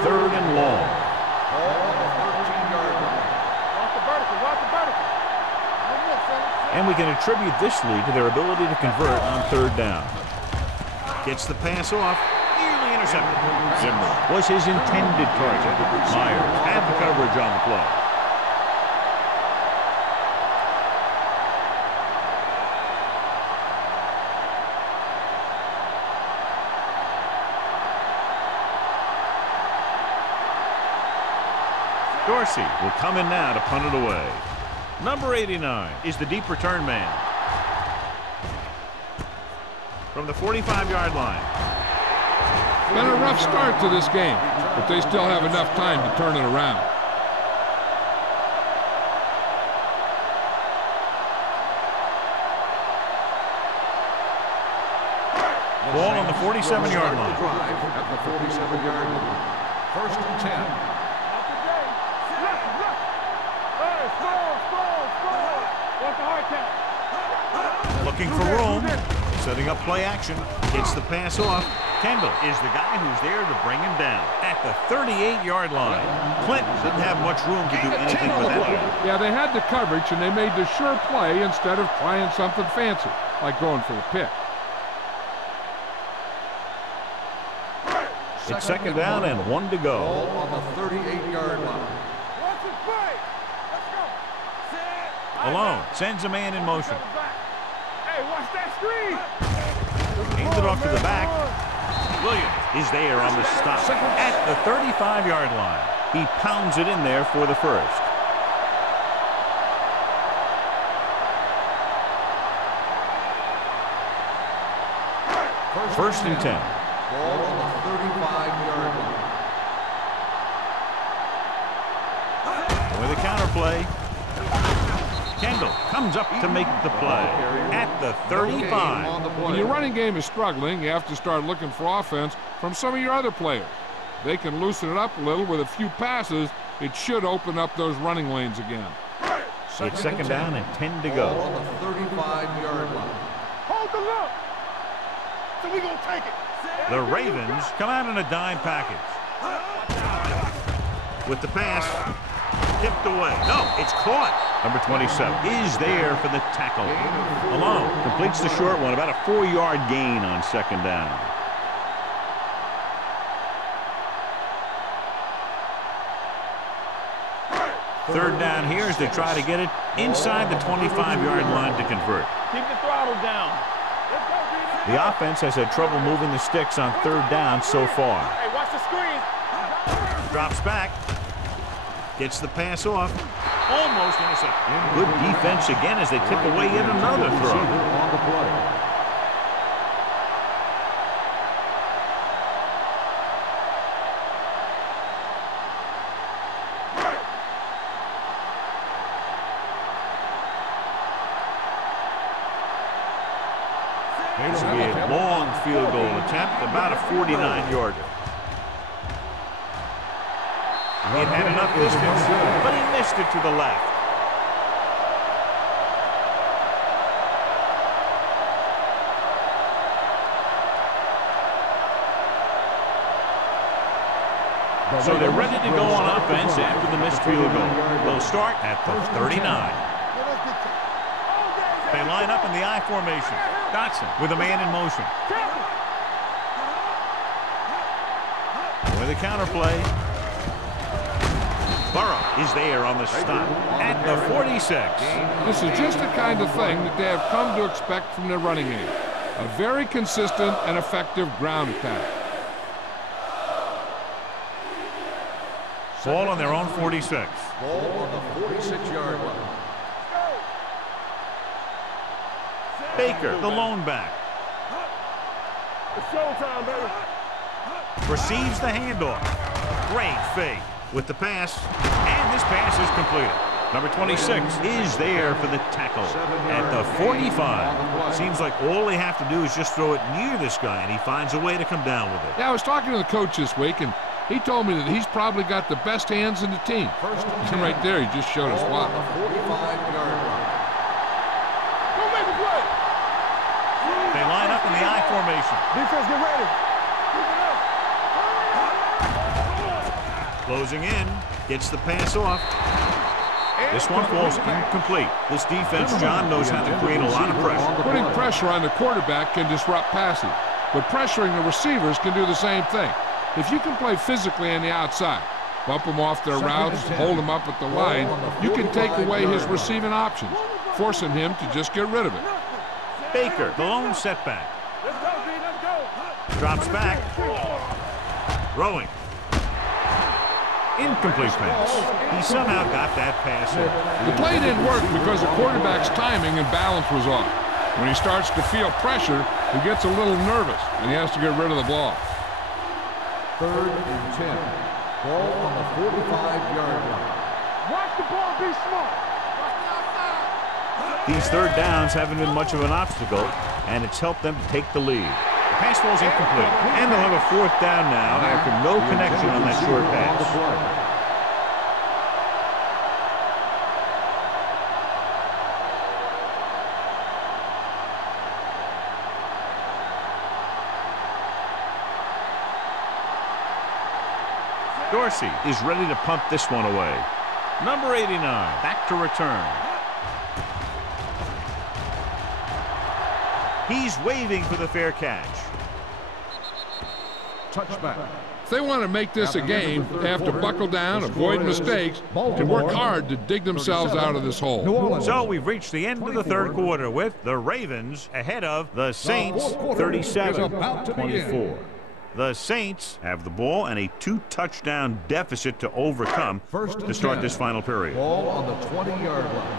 Third and long. Ball on the 13-yard line. Watch the vertical. Watch the vertical. One more, fellas. And we can attribute this lead to their ability to convert on 3rd down. Gets the pass off. Nearly intercepted. Zimmer was his intended target. Myers had the coverage on the play. Dorsey will come in now to punt it away. Number 89 is the deep return man. From the 45-yard line. Been a rough start to this game, but they still have enough time to turn it around. Ball on the 47-yard line. Drive at the 47-yard line. 1st and 10. Out the game. Left, left. Hey, score. Watch the hard count. Looking for room. Setting up play action. Gets the pass off. Kendall is the guy who's there to bring him down at the 38-yard line. Clinton didn't have much room to do anything with that one. Yeah, they had the coverage, and they made the sure play instead of trying something fancy, like going for the pick. It's 2nd down and 1 to go. Ball on the 38-yard line. Watch it play. Let's go. Set. Malone sends a man in motion. Hey, watch that screen. Hands it off to the back. Williams is there on the stop at the 35-yard line. He pounds it in there for the first. First and 10. Ball on the 35-yard line. With a counter play. Kendall comes up to make the play at the 35. When your running game is struggling, you have to start looking for offense from some of your other players. They can loosen it up a little with a few passes. It should open up those running lanes again. It's 2nd down and 10 to go. Ball on the 35-yard line. Hold the look. So we gonna take it. The Ravens come out in a dime package. With the pass, tipped away. No, it's caught. Number 27 is there for the tackle. Malone completes the short one, about a 4-yard gain on 2nd down. Third down here as they try to get it inside the 25-yard line to convert. Keep the throttle down. The offense has had trouble moving the sticks on 3rd down so far. Hey, watch the screen. Drops back. Gets the pass off. Almost intercepted. Good defense again as they tip away yet another throw. On the play. This will be a long field goal attempt, about a 49-yarder. He had enough distance, but he missed it to the left. So they're ready to go on offense after the missed field goal. They'll start at the 39. They line up in the I formation. Dotson with a man in motion. With a counter play. Burrow is there on the stop at the 46. This is just the kind of thing that they have come to expect from their running game. A very consistent and effective ground attack. Ball on their own 46. Ball on the 46-yard line. Baker, the lone back. It's showtime, baby. Receives the handoff. Great fake with the pass. And this pass is completed. Number 26 is there for the tackle at the 45. Seems like all they have to do is just throw it near this guy, and he finds a way to come down with it. Yeah, I was talking to the coach this week, and he told me that he's probably got the best hands in the team. And right there, he just showed us why. 45-yard line. Don't make a play. They line up in the I formation. Defense, get ready. Closing in, gets the pass off. This one falls incomplete. This defense, John, knows how to create a lot of pressure. Putting pressure on the quarterback can disrupt passing, but pressuring the receivers can do the same thing. If you can play physically on the outside, bump them off their routes, hold them up at the line, you can take away his receiving options, forcing him to just get rid of it. Baker, the lone setback. Let's go, D. Let's go. Drops back. Throwing. Incomplete pass. He somehow got that pass in. The play didn't work because the quarterback's timing and balance was off. When he starts to feel pressure, he gets a little nervous, and he has to get rid of the ball. 3rd and 10. Ball on the 45-yard line. Watch the ball, be smart. These third downs haven't been much of an obstacle, and it's helped them to take the lead. The pass ball's incomplete, and they'll have a 4th down now after no connection on that short pass. Dorsey is ready to punt this one away. Number 89, back to return. He's waving for the fair catch. Touchback. If they want to make this a game, they have to buckle down, avoid mistakes, and work hard to dig themselves out of this hole. So we've reached the end of the 3rd quarter with the Ravens ahead of the Saints 37-24. The Saints have the ball and a 2-touchdown deficit to overcome to start this final period. Ball on the 20-yard line.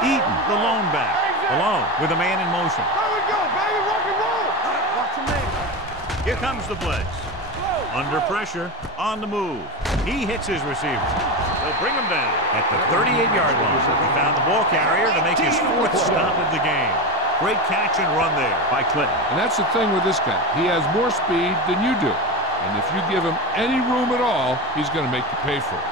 Eaton, the lone back, alone with a man in motion. There we go, baby. Rock and roll. Watch the man. Here comes the blitz. Under pressure, on the move. He hits his receiver. They'll bring him down at the 38-yard line. He found the ball carrier to make his 4th stop of the game. Great catch and run there by Clinton. And that's the thing with this guy. He has more speed than you do. And if you give him any room at all, he's going to make you pay for it.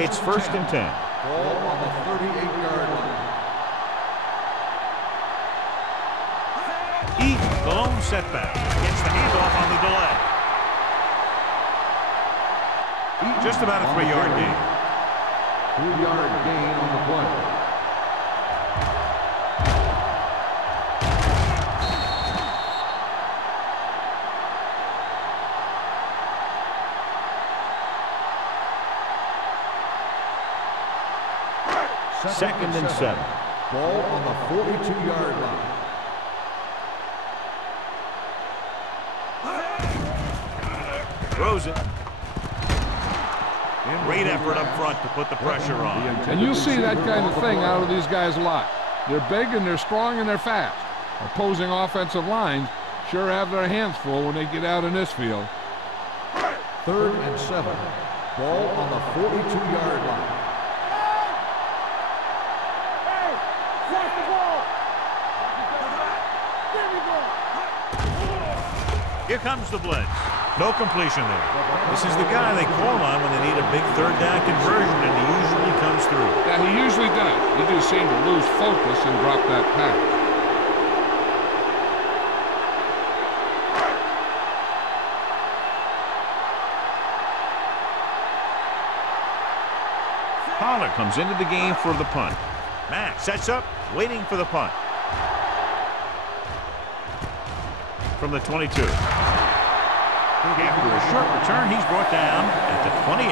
It's 1st and 10. Ball on the 38-yard line. Eaton, the lone setback, gets the handoff on the delay. Just about a 3-yard gain. 3-yard gain on the play. Second and 7. Ball on the 42-yard line. Throws it. Great effort up front to put the pressure on. And you'll see that kind of thing out of these guys a lot. They're big and they're strong and they're fast. Opposing offensive lines sure have their hands full when they get out in this field. 3rd and 7. Ball on the 42-yard line. Here comes the blitz. No completion there. This is the guy they call on when they need a big 3rd down conversion, and he usually comes through. Yeah, he usually does. He just seemed to lose focus and drop that pass. Pollard comes into the game for the punt. Mack sets up, waiting for the punt. from the 22. After a short return, he's brought down at the 28.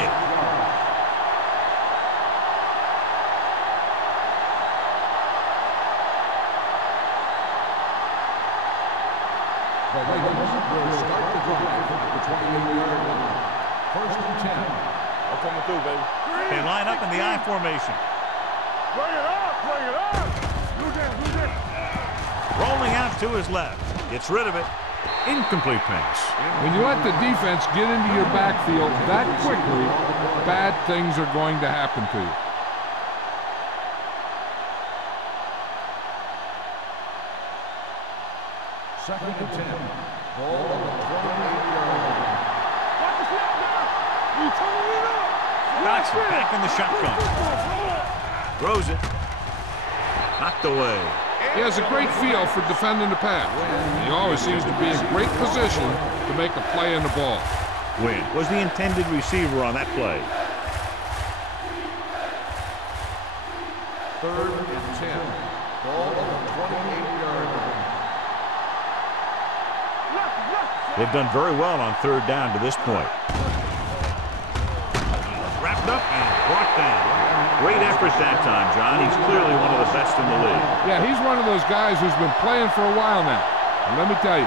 The Ravens will start the drive at the 28-yard line. First and 10. I'm coming through, baby. They line up in the I formation. Bring it up, bring it up. Do this. Rolling out to his left. Gets rid of it. Incomplete pass. When you let the defense get into your backfield that quickly, bad things are going to happen to you. Second and 10. Ball on the 28-yard line. Watch the snap down. You turning it up. Dotson back in the shotgun. Throws it. Knocked away. He has a great feel for defending the pass. He always seems to be in great position to make a play in the ball. Wynn was the intended receiver on that play. Third and 10. Ball on the 28-yard line. They've done very well on third down to this point. Wrapped up and brought down. Great effort that time, John. He's clearly one of the best in the league. Yeah, he's one of those guys who's been playing for a while now. And let me tell you,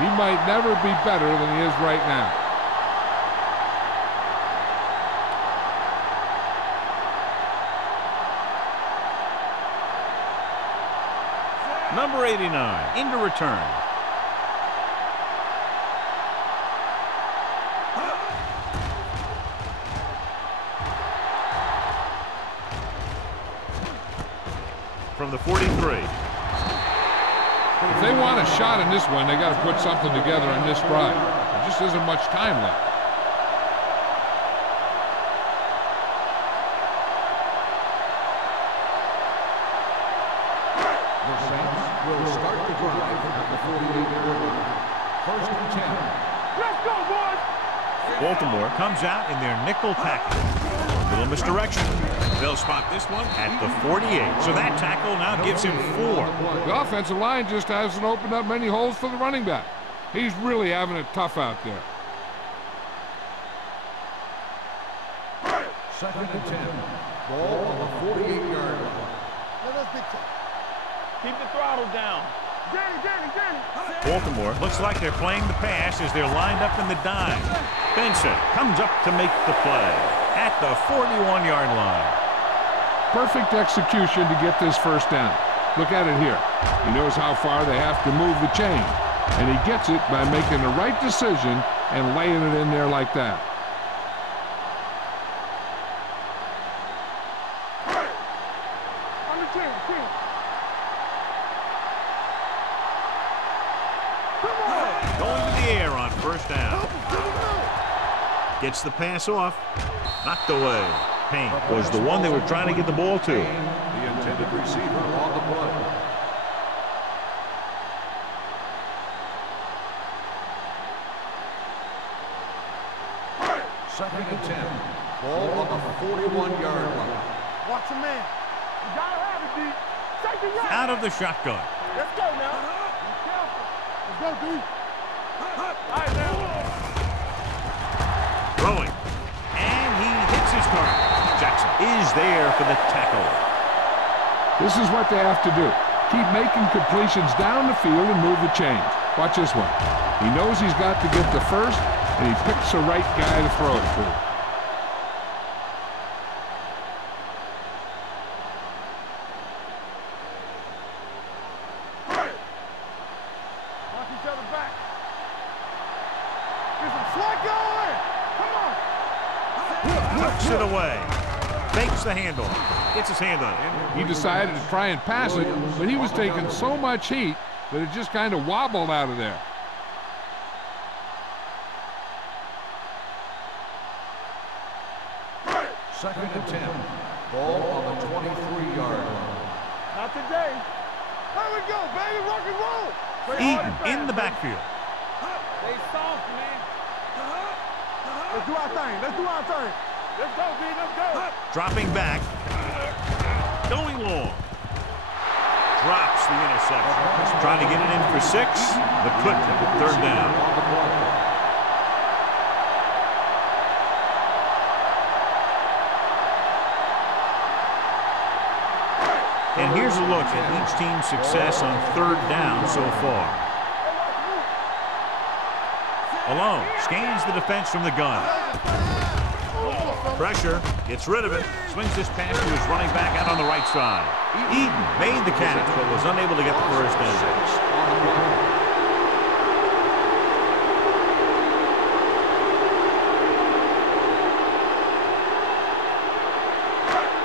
he might never be better than he is right now. Number 89, into return. From the 43. If they want a shot in this one, they got to put something together on this drive. There just isn't much time left. The Saints will start the drive at the 48-yard line. First and 10. Let's go, boys. Baltimore comes out in their nickel tackle. Little misdirection. They'll spot this one at the 48. So that tackle now gives him 4. The offensive line just hasn't opened up many holes for the running back. He's really having it tough out there. Second and 10. Ball on the 48-yard line. Keep the throttle down. Danny. Baltimore looks like they're playing the pass as they're lined up in the dime. Benson comes up to make the play at the 41-yard line. Perfect execution to get this first down. Look at it here. He knows how far they have to move the chain, and he gets it by making the right decision and laying it in there like that. On the 10. Going to the air on first down. Gets the pass off. Knocked away. Payne was the one they were trying to get the ball to. The intended receiver on the play. Second and 10. Ball on the 41-yard line. Watch a man. You gotta have it, D. Take it right. Out of the shotgun. Let's go now. Be careful. Let's go, D. All right, now. Throwing. And he hits his target. Jackson is there for the tackle. This is what they have to do. Keep making completions down the field and move the chains. Watch this one. He knows he's got to get the first, and he picks the right guy to throw it to. Watch each other back. Get some slack going. Come on. Tucks it away. Fakes the handle. Gets his hand on it. He decided to try and pass it, but he was taking so much heat that it just kind of wobbled out of there. Second and 10. Ball on the 23-yard line. Not today. There we go, baby. Rock and roll. Eaton in the backfield. Stay soft, man. Let's do our thing. Let's do our thing. Let's go, D. Let's go. Dropping back. Going long. drops the interception. Trying to get it in for 6, but couldn't. Third down. And here's a look at each team's success on third down so far. Alone, scans the defense from the gun. Pressure, gets rid of it, swings this pass to his running back out on the right side. Eden made the catch, but was unable to get the first down.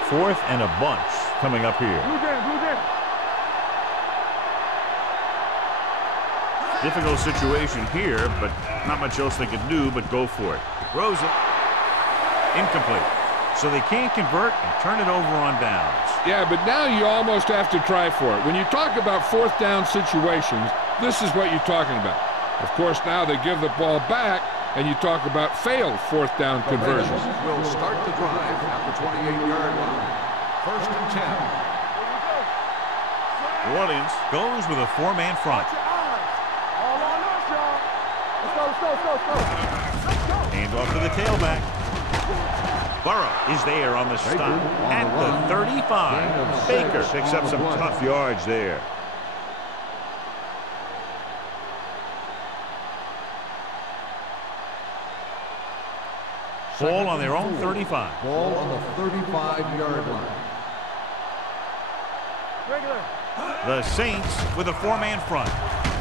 Fourth and a bunch coming up here. Difficult situation here, but not much else they can do but go for it. Throws it. Incomplete. So they can't convert and turn it over on downs. Yeah, but now you almost have to try for it. When you talk about fourth down situations, this is what you're talking about. Of course, now they give the ball back, and you talk about failed fourth down conversions. Will start the drive at the 28-yard line. First and 10. New Orleans goes with a 4-man front. Hand off to the tailback. Burrow is there on the stop at the 35. Baker picks up some tough yards there. Ball on their own 35. Ball on the 35-yard line. The Saints with a 4-man front.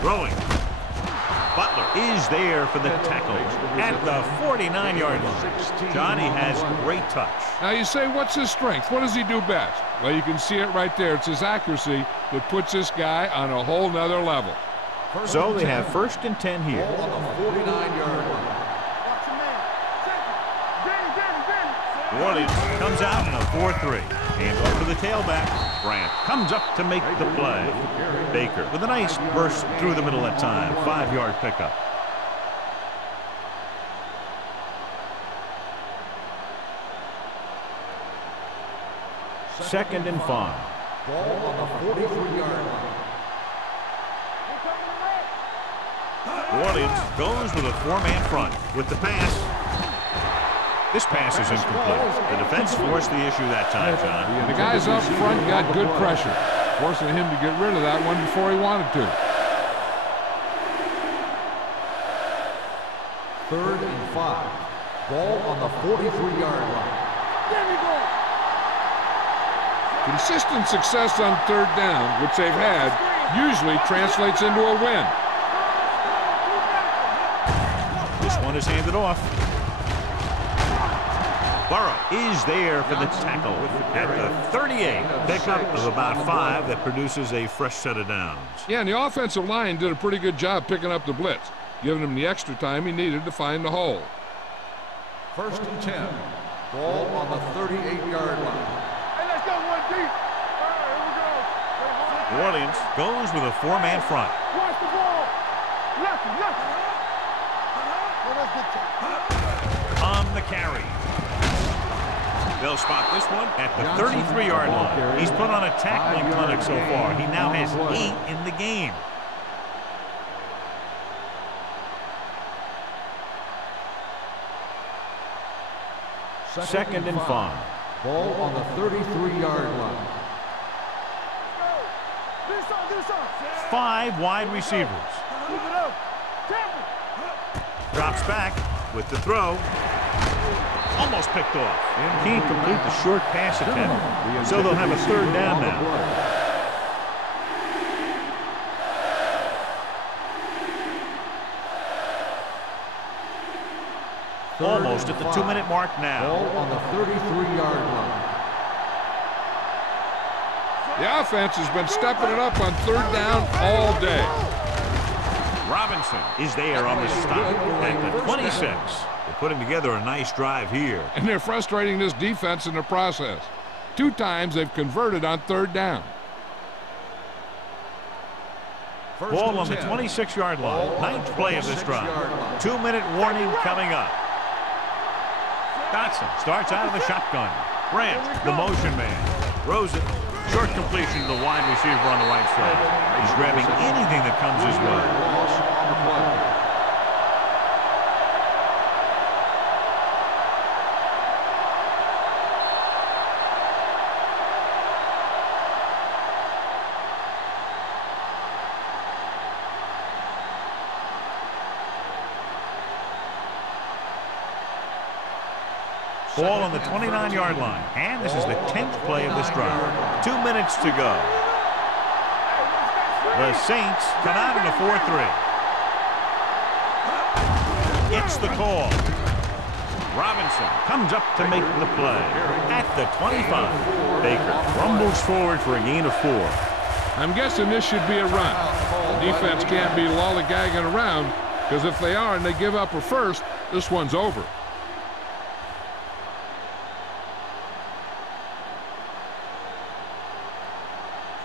Throwing. Butler is there for the tackle at the 49-yard line. Johnny has great touch. Now you say, what's his strength? What does he do best? Well, you can see it right there. It's his accuracy that puts this guy on a whole nother level. So they have first and 10 here. Ball on the 49-yard line. New Orleans comes out in a 4-3. Hand off to the tailback. Grant comes up to make the play. Baker with a nice burst through the middle that time. 5-yard pickup. Second and 5. Ball on the 43-yard line. New Orleans goes with a 4-man front with the pass. This pass is incomplete. The defense forced the issue that time, John. The guys up front got good pressure, forcing him to get rid of that one before he wanted to. Third and 5. Ball on the 43-yard line. Consistent success on third down, which they've had, usually translates into a win. This one is handed off. Burrow is there for the tackle at the 38. Pickup of about 5 that produces a fresh set of downs. Yeah, and the offensive line did a pretty good job picking up the blitz, giving him the extra time he needed to find the hole. First and 10. Ball on the 38-yard line. Hey, let's go one deep. All right, here we go. New Orleans goes with a 4-man front. Watch the ball. Left. On the carry. They'll spot this one at the 33-yard line. He's put on a tackling clinic so far. He now has 8 in the game. Second and 5. Ball on the 33-yard line. 5 wide receivers. Drops back with the throw. Almost picked off. Can't complete the short pass attempt, so they'll have a third down now. Almost at the 2-minute mark now. Ball on the 33-yard line. The offense has been stepping it up on third down all day. Robinson is there on the stop at the 26. They're putting together a nice drive here. And they're frustrating this defense in the process. 2 times they've converted on third down. Ball on the 26-yard line. 9th play of this drive. 2-minute warning coming up. Dotson starts out of the shotgun. Grant, the motion man, throws it. Short completion to the wide receiver on the right side. He's grabbing anything that comes his way. Loss on the play. Ball on the 29-yard line. And this is the 10th play of this drive. 2 minutes to go. The Saints come out in a 4-3. It's the call. Robinson comes up to make the play. At the 25. Baker rumbles forward for a gain of 4. I'm guessing this should be a run. The defense can't be lollygagging around, because if they are and they give up a first, this one's over.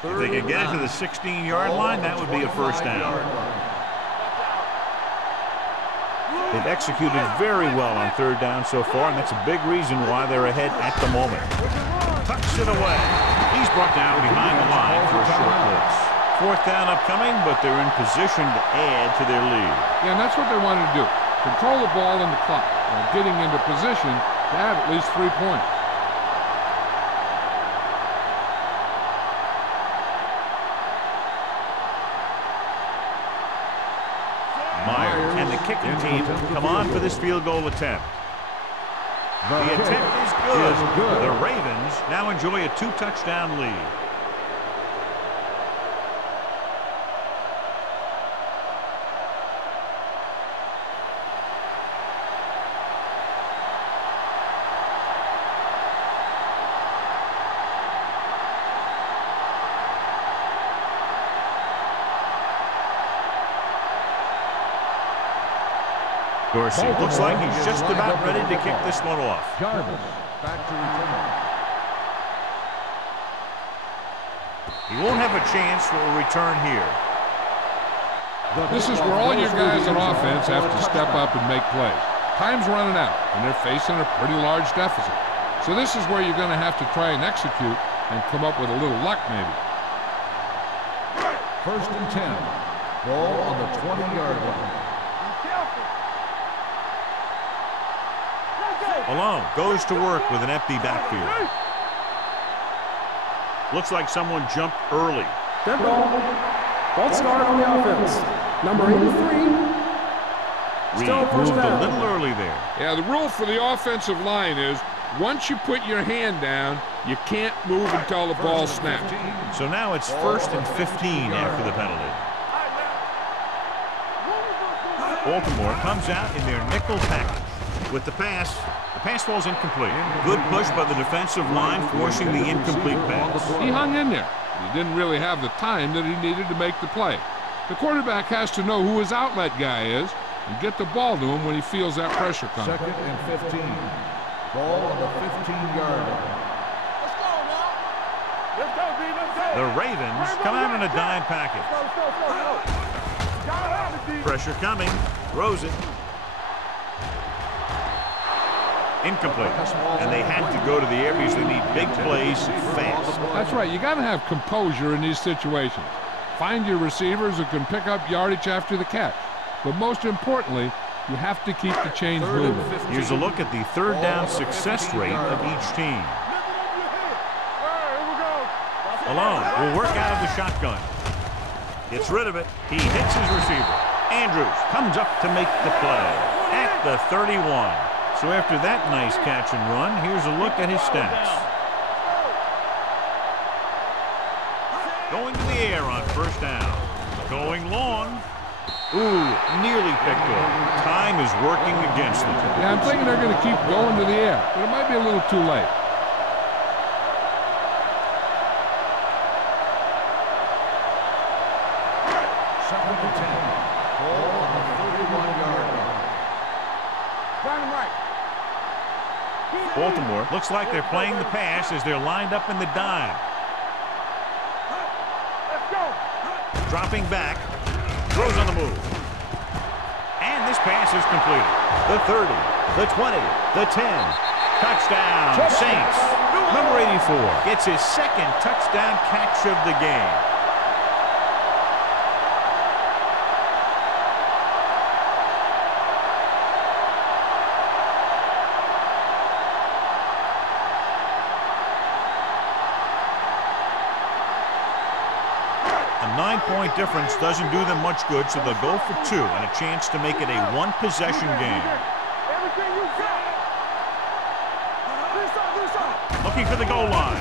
If they can get it to the 16-yard line, that would be a first down. They've executed very well on 3rd down so far, and that's a big reason why they're ahead at the moment. Tucks it away. He's brought down behind the line for a short loss. 4th down upcoming, but they're in position to add to their lead. Yeah, and that's what they want to do. Control the ball and the clock while getting into position to have at least 3 points. Kicking team come on for this field goal attempt. The attempt is good. The Ravens now enjoy a 2-touchdown lead. Dorsey looks like he's just about ready to kick this one off. Jarvis back to return. He won't have a chance for a return here. This is where all your guys on offense have to step up and make plays. Time's running out, and they're facing a pretty large deficit. So this is where you're going to have to try and execute and come up with a little luck maybe. 1st and 10. Ball on the 20-yard line. Malone goes to work with an empty backfield. Looks like someone jumped early. Dead ball. False start on the offense. Number 83. Reed moved a little early there. Yeah, the rule for the offensive line is once you put your hand down, you can't move until the ball snaps. So now it's 1st and 15 after the penalty. Baltimore comes out in their nickel package. With the pass falls incomplete. Good push by the defensive line, forcing the incomplete pass. He hung in there. He didn't really have the time that he needed to make the play. The quarterback has to know who his outlet guy is and get the ball to him when he feels that pressure coming. 2nd and 15. Ball on the 15-yard line. Let's go now. Let's go, D. Let's go. The Ravens come out in a dime package. Pressure coming. Throws it. Incomplete. And they had to go to the areas that need big plays fast. That's right. You got to have composure in these situations. Find your receivers who can pick up yardage after the catch. But most importantly, you have to keep the chains moving. Here's a look at the 3rd down success rate of each team. Malone will work out of the shotgun. Gets rid of it. He hits his receiver. Andrews comes up to make the play at the 31. So after that nice catch and run, here's a look at his stats. Going to the air on 1st down. Going long. Ooh, nearly picked off. Time is working against them. Yeah, I'm thinking they're going to keep going to the air, but it might be a little too late. Baltimore looks like they're playing the pass as they're lined up in the dime. Dropping back, throws on the move. And this pass is completed. The 30, the 20, the 10. Touchdown, Saints. Number 84 gets his second touchdown catch of the game. A 9-point difference doesn't do them much good, so they'll go for 2 and a chance to make it a one-possession game. Looking for the goal line.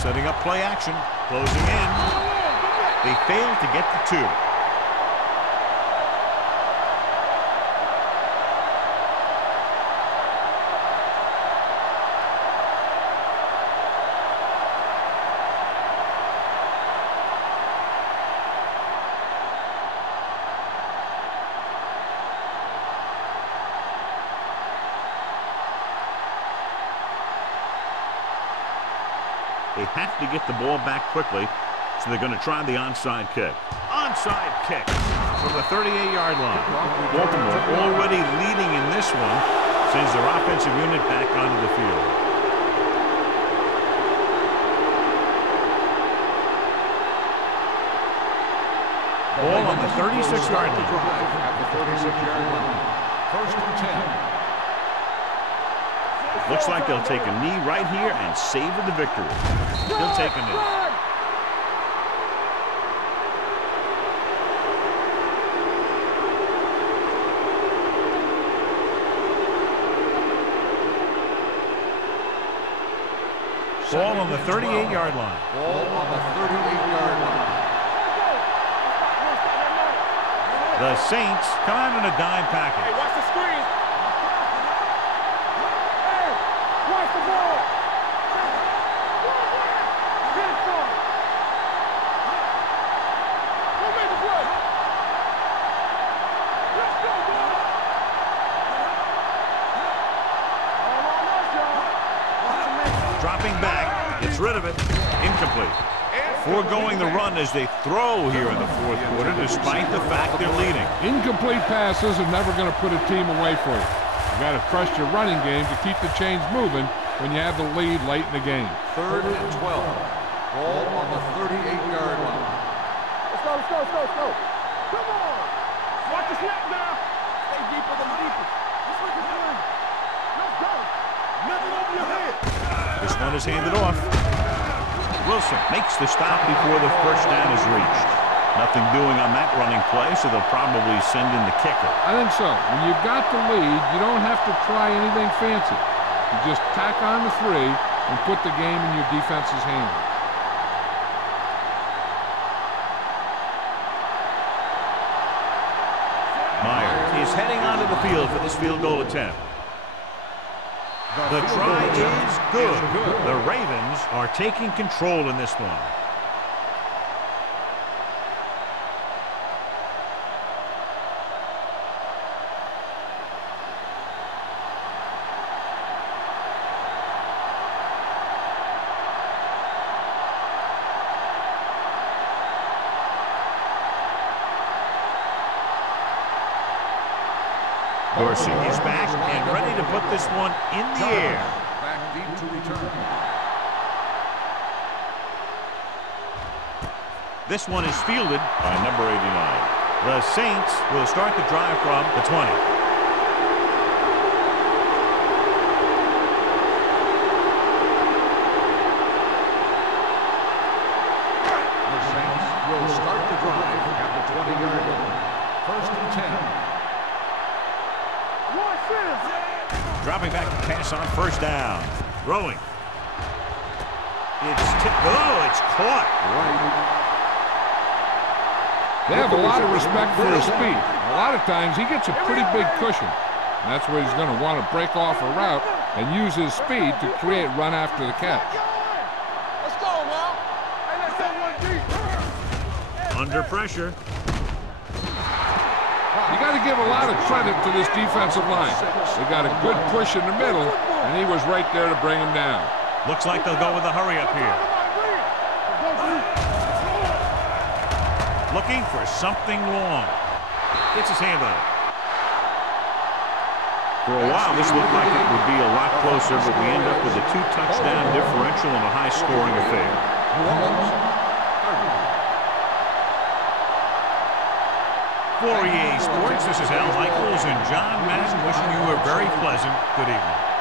Setting up play action. Closing in. They fail to get the 2. They have to get the ball back quickly, so they're going to try the onside kick. Onside kick from the 38-yard line. Baltimore already leading in this one, sends their offensive unit back onto the field. Ball on the 36-yard line. At the 36-yard line. First and 10. Looks like they'll take a knee right here and savor the victory. He'll take a knee. Ball on the 38-yard line. Ball on the 38-yard line. The Saints come out in a dime package. Hey, watch the screen. Hey, watch the ball. Get it from. Go make the play. Let's go, boy. All on us, y'all. Dropping back, gets rid of it, incomplete. Foregoing the run as they throw here in the fourth quarter, despite the fact they're leading. Incomplete passes are never going to put a team away for you. You got to trust your running game to keep the chains moving when you have the lead late in the game. Third and 12. Ball on the 38-yard line. Let's go, let's go, let's go, let's go. Come on. Watch the snap now. Stay deeper than deeper. That's what you're doing. Let's go. Nothing over your head. This one is handed off. Wilson makes the stop before the first down is reached. Nothing doing on that running play, so they'll probably send in the kicker. I think so. When you've got the lead, you don't have to try anything fancy. You just tack on the 3 and put the game in your defense's hands. Myers is heading onto the field for this field goal attempt. The try is good. The Ravens are taking control in this one. Dorsey is back and ready to put this one in the air. Back deep to return. This one is fielded by number 89. The Saints will start the drive from the 20. The Saints will start the drive at the 20-yard line. First and 10. Dropping back to pass on first down. Throwing. It's tipped. Oh, it's caught. They have a lot of respect for his speed. A lot of times he gets a pretty big cushion. And that's where he's going to want to break off a route and use his speed to create run after the catch. Let's go now. Hey, let's go one deep. Under pressure. You got to give a lot of credit to this defensive line. They got a good push in the middle, and he was right there to bring him down. Looks like they'll go with a hurry up here. Looking for something long. Gets his hand on it. For a while, this looked like it would be a lot closer, but we end up with a 2-touchdown differential and a high-scoring affair. New Orleans, 30. For EA Sports, this is Al Michaels and John Madden wishing you a very pleasant good evening.